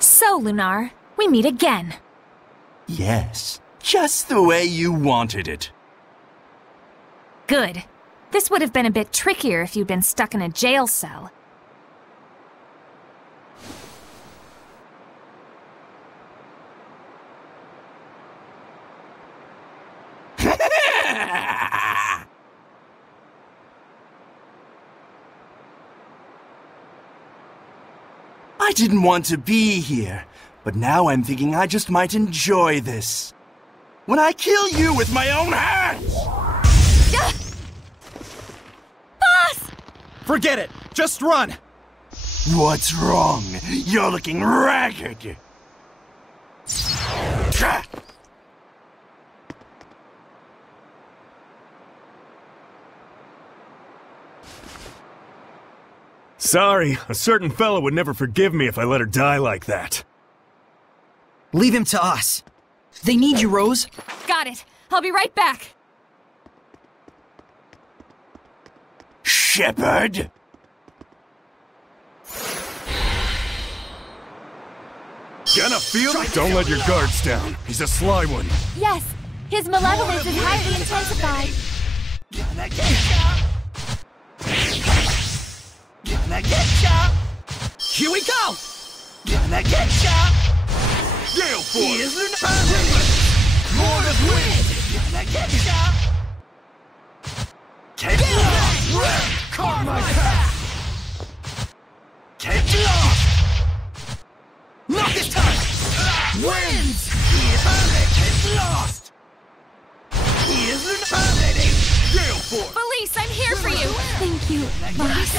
So, Lunar, we meet again. Yes, just the way you wanted it. Good. This would have been a bit trickier if you'd been stuck in a jail cell. I didn't want to be here, but now I'm thinking I just might enjoy this. When I kill you with my own hands! Boss! Forget it! Just run! What's wrong? You're looking ragged! Sorry, a certain fellow would never forgive me if I let her die like that. Leave him to us. They need you, Rose. Got it. I'll be right back. Shepherd! Gonna feel it? Don't let your guards down. He's a sly one. Yes, his malevolence is highly intensified. Gonna get ya! Gonna get ya! Here we go! Gonna get ya! Gale Force! Here's the Lord of Wind! Gonna get ya! Get lost! Carve my path! Get lost! Not this time! Winds! Get lost! Here's the terminating! Gale Force! Felice, I'm here for you! Thank you, boss.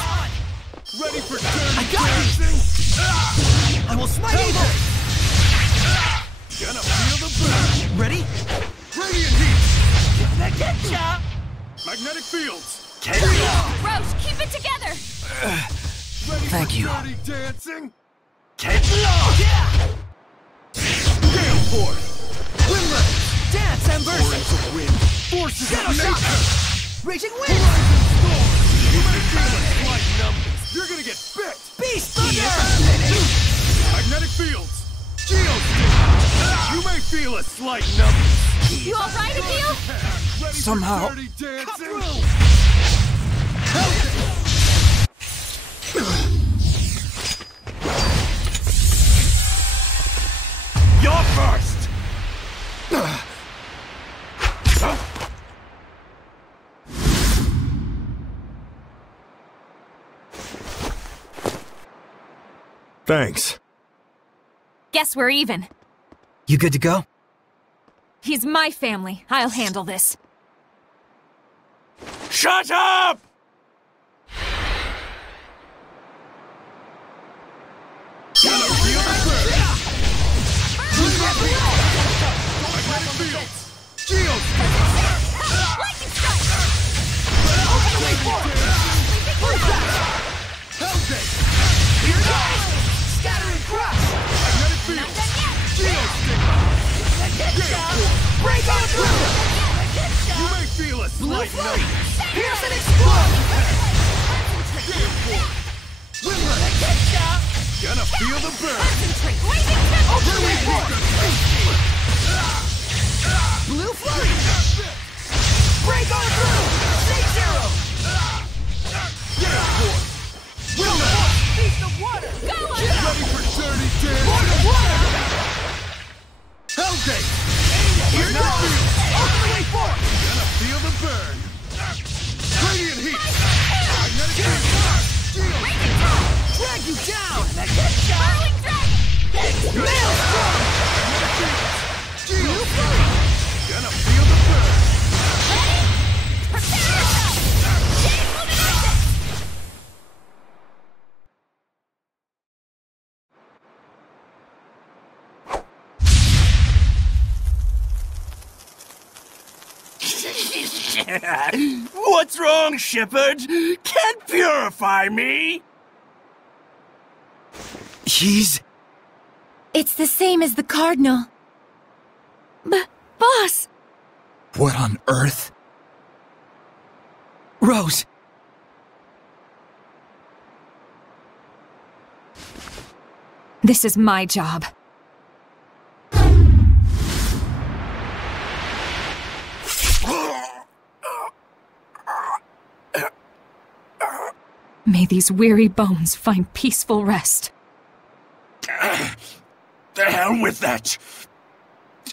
Ready for I got it! I will smite evil! Gonna feel the burn! Ready? Radiant heat! Gonna get ya! Magnetic fields! Get lost! Rose, keep it together! Ready Thank for you. dirty dancing? Get lost! Yeah! Gale Force! Windrush! Dance! December! Torrents of wind, forces of nature! Raging wind! Slight numbers. You're gonna get bit! Beast thunder! Magnetic fields! Geostick! You may feel a slight numbness. You alright, Akil? Somehow. Cut through! You're first! Thanks. Guess we're even. You good to go? He's my family. I'll handle this. Shut up! Scattering cross! Break on through! You may feel a slight numbness. Pierce and explode! Gonna feel the burn. Blue flurry! Break on through! Stage zero! Beast of water! Go on! Ready for dirty dance? Water! Hellgate! Here goes! All the way forward! Gonna feel the burn. Radiant heat. Magnetic field. Drag you down! Burrowing dragon! Maelstrom! Blue flurry. Gonna feel the burn. Ready? Prepare yourself! Shade luminescence! What's wrong, Shepard? Can't purify me? He's... It's the same as the Cardinal. Boss! What on earth? Rose! This is my job. May these weary bones find peaceful rest. The hell with that!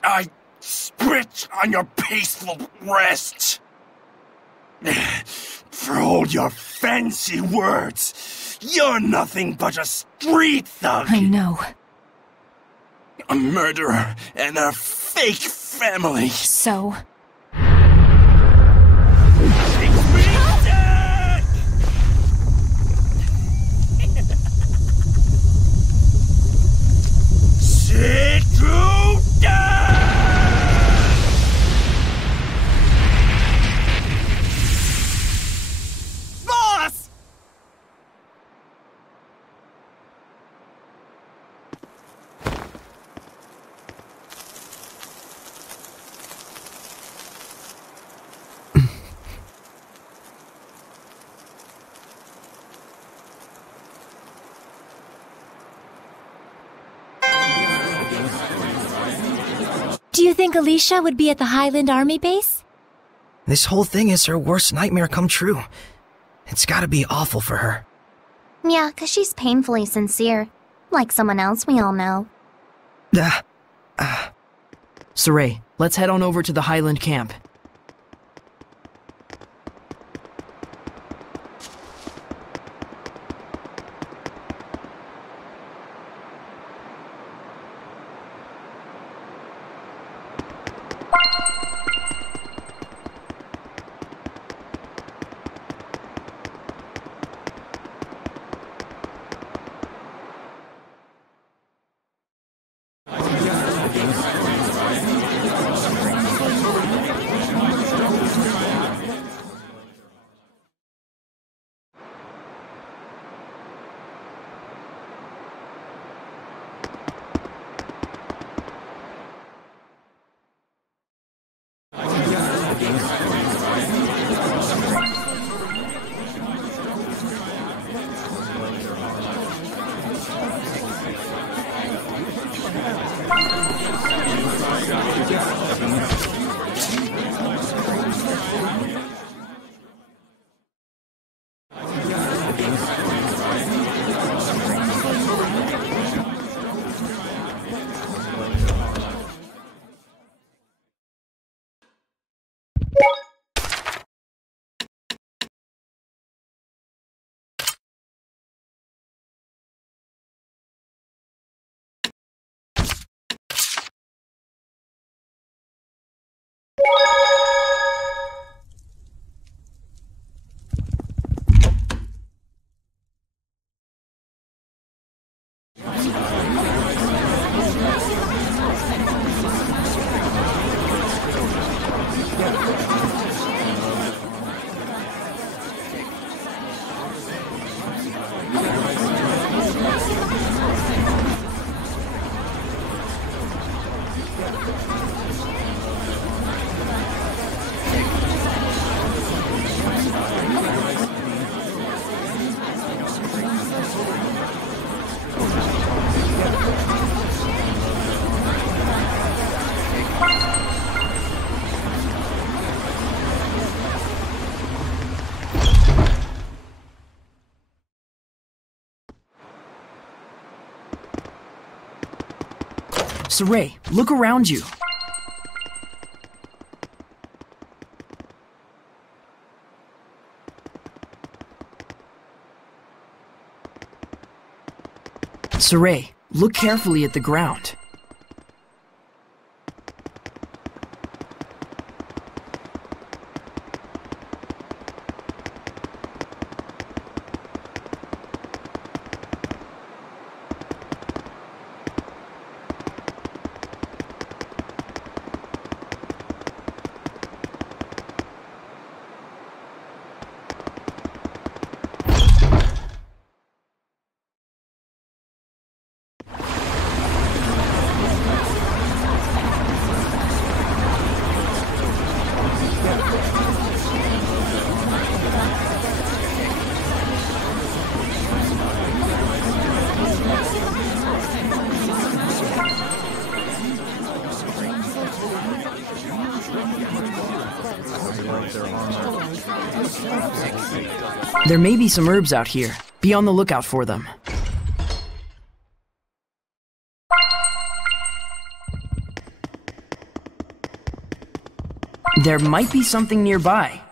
I spit on your peaceful rest! For all your fancy words, you're nothing but a street thug! I know. A murderer and a fake family! So? Sit through Boss! Do you think Alicia would be at the Highland Army base? This whole thing is her worst nightmare come true. It's gotta be awful for her. Yeah, 'cause she's painfully sincere. Like someone else we all know. Saray, let's head on over to the Highland camp. Saray, look around you. Saray, look carefully at the ground. There may be some herbs out here. Be on the lookout for them. There might be something nearby.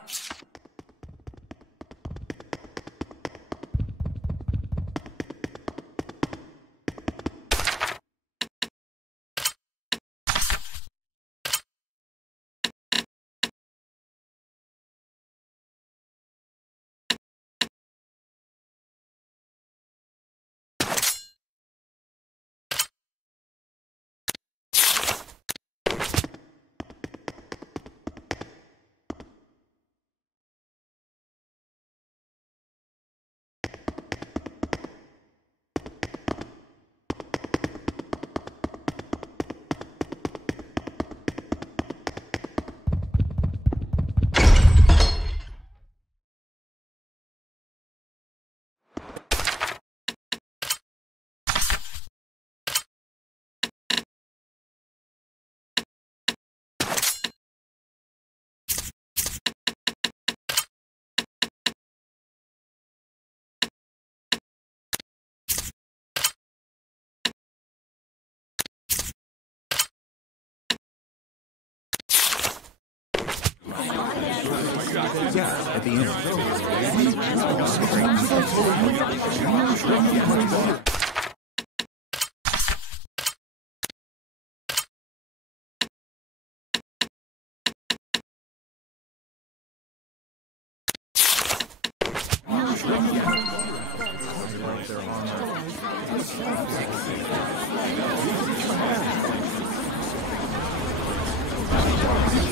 Yeah, at the end.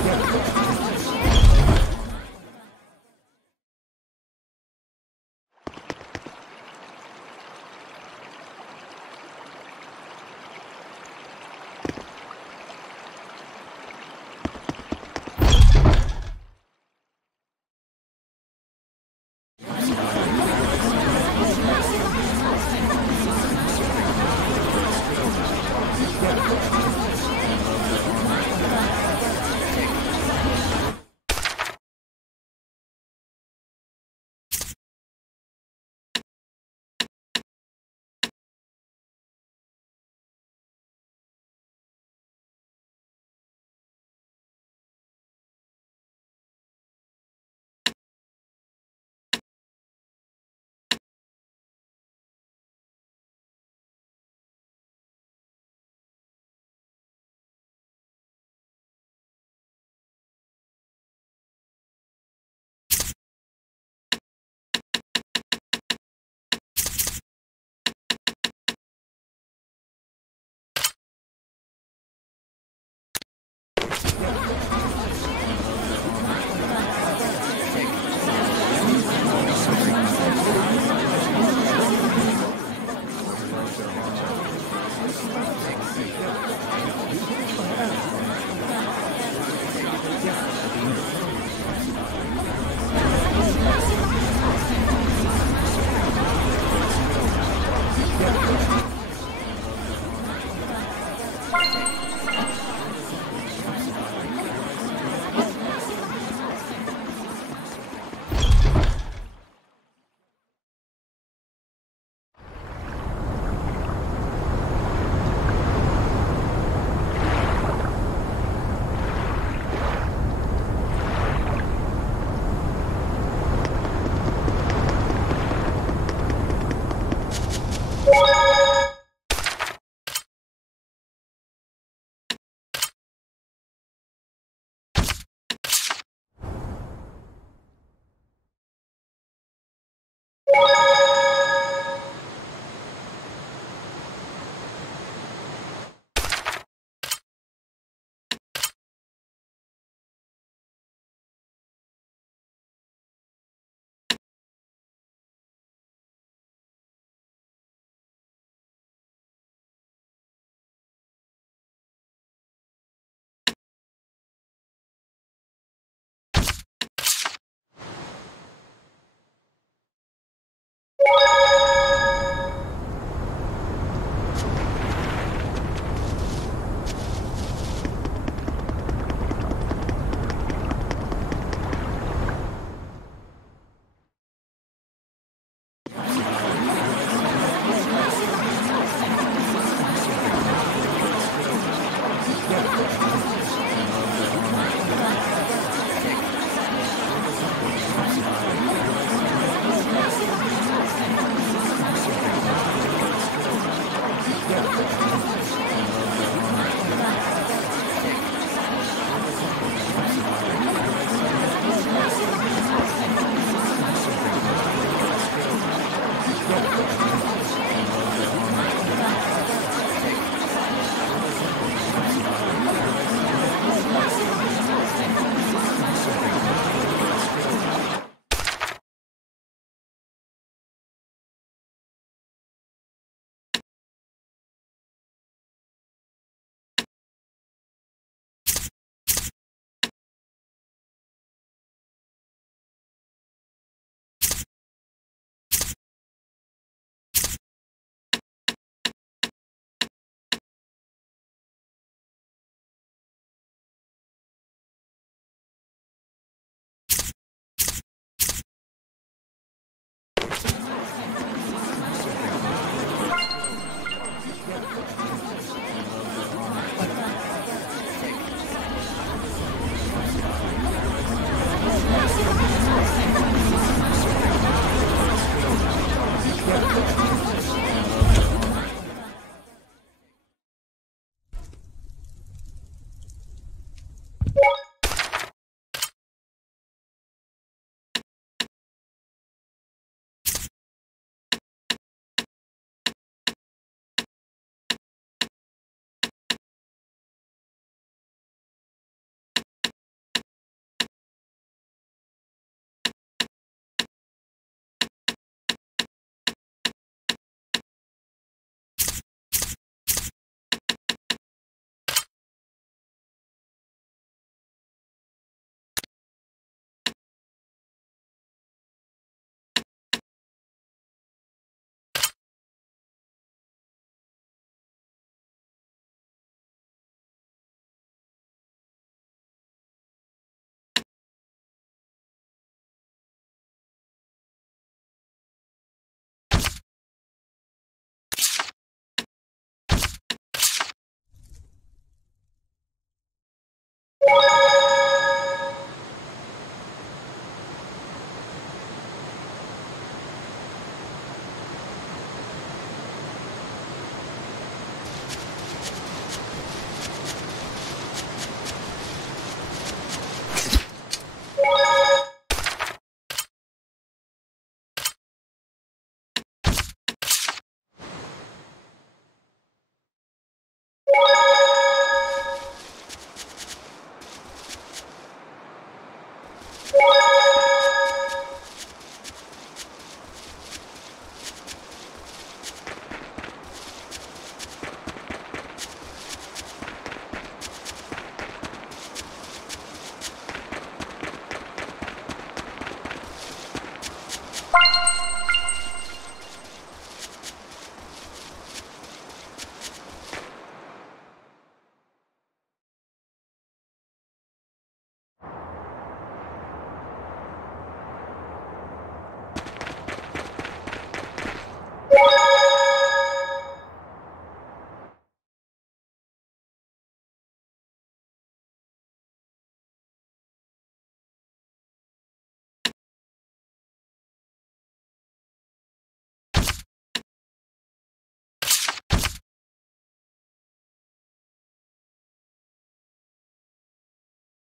Yeah.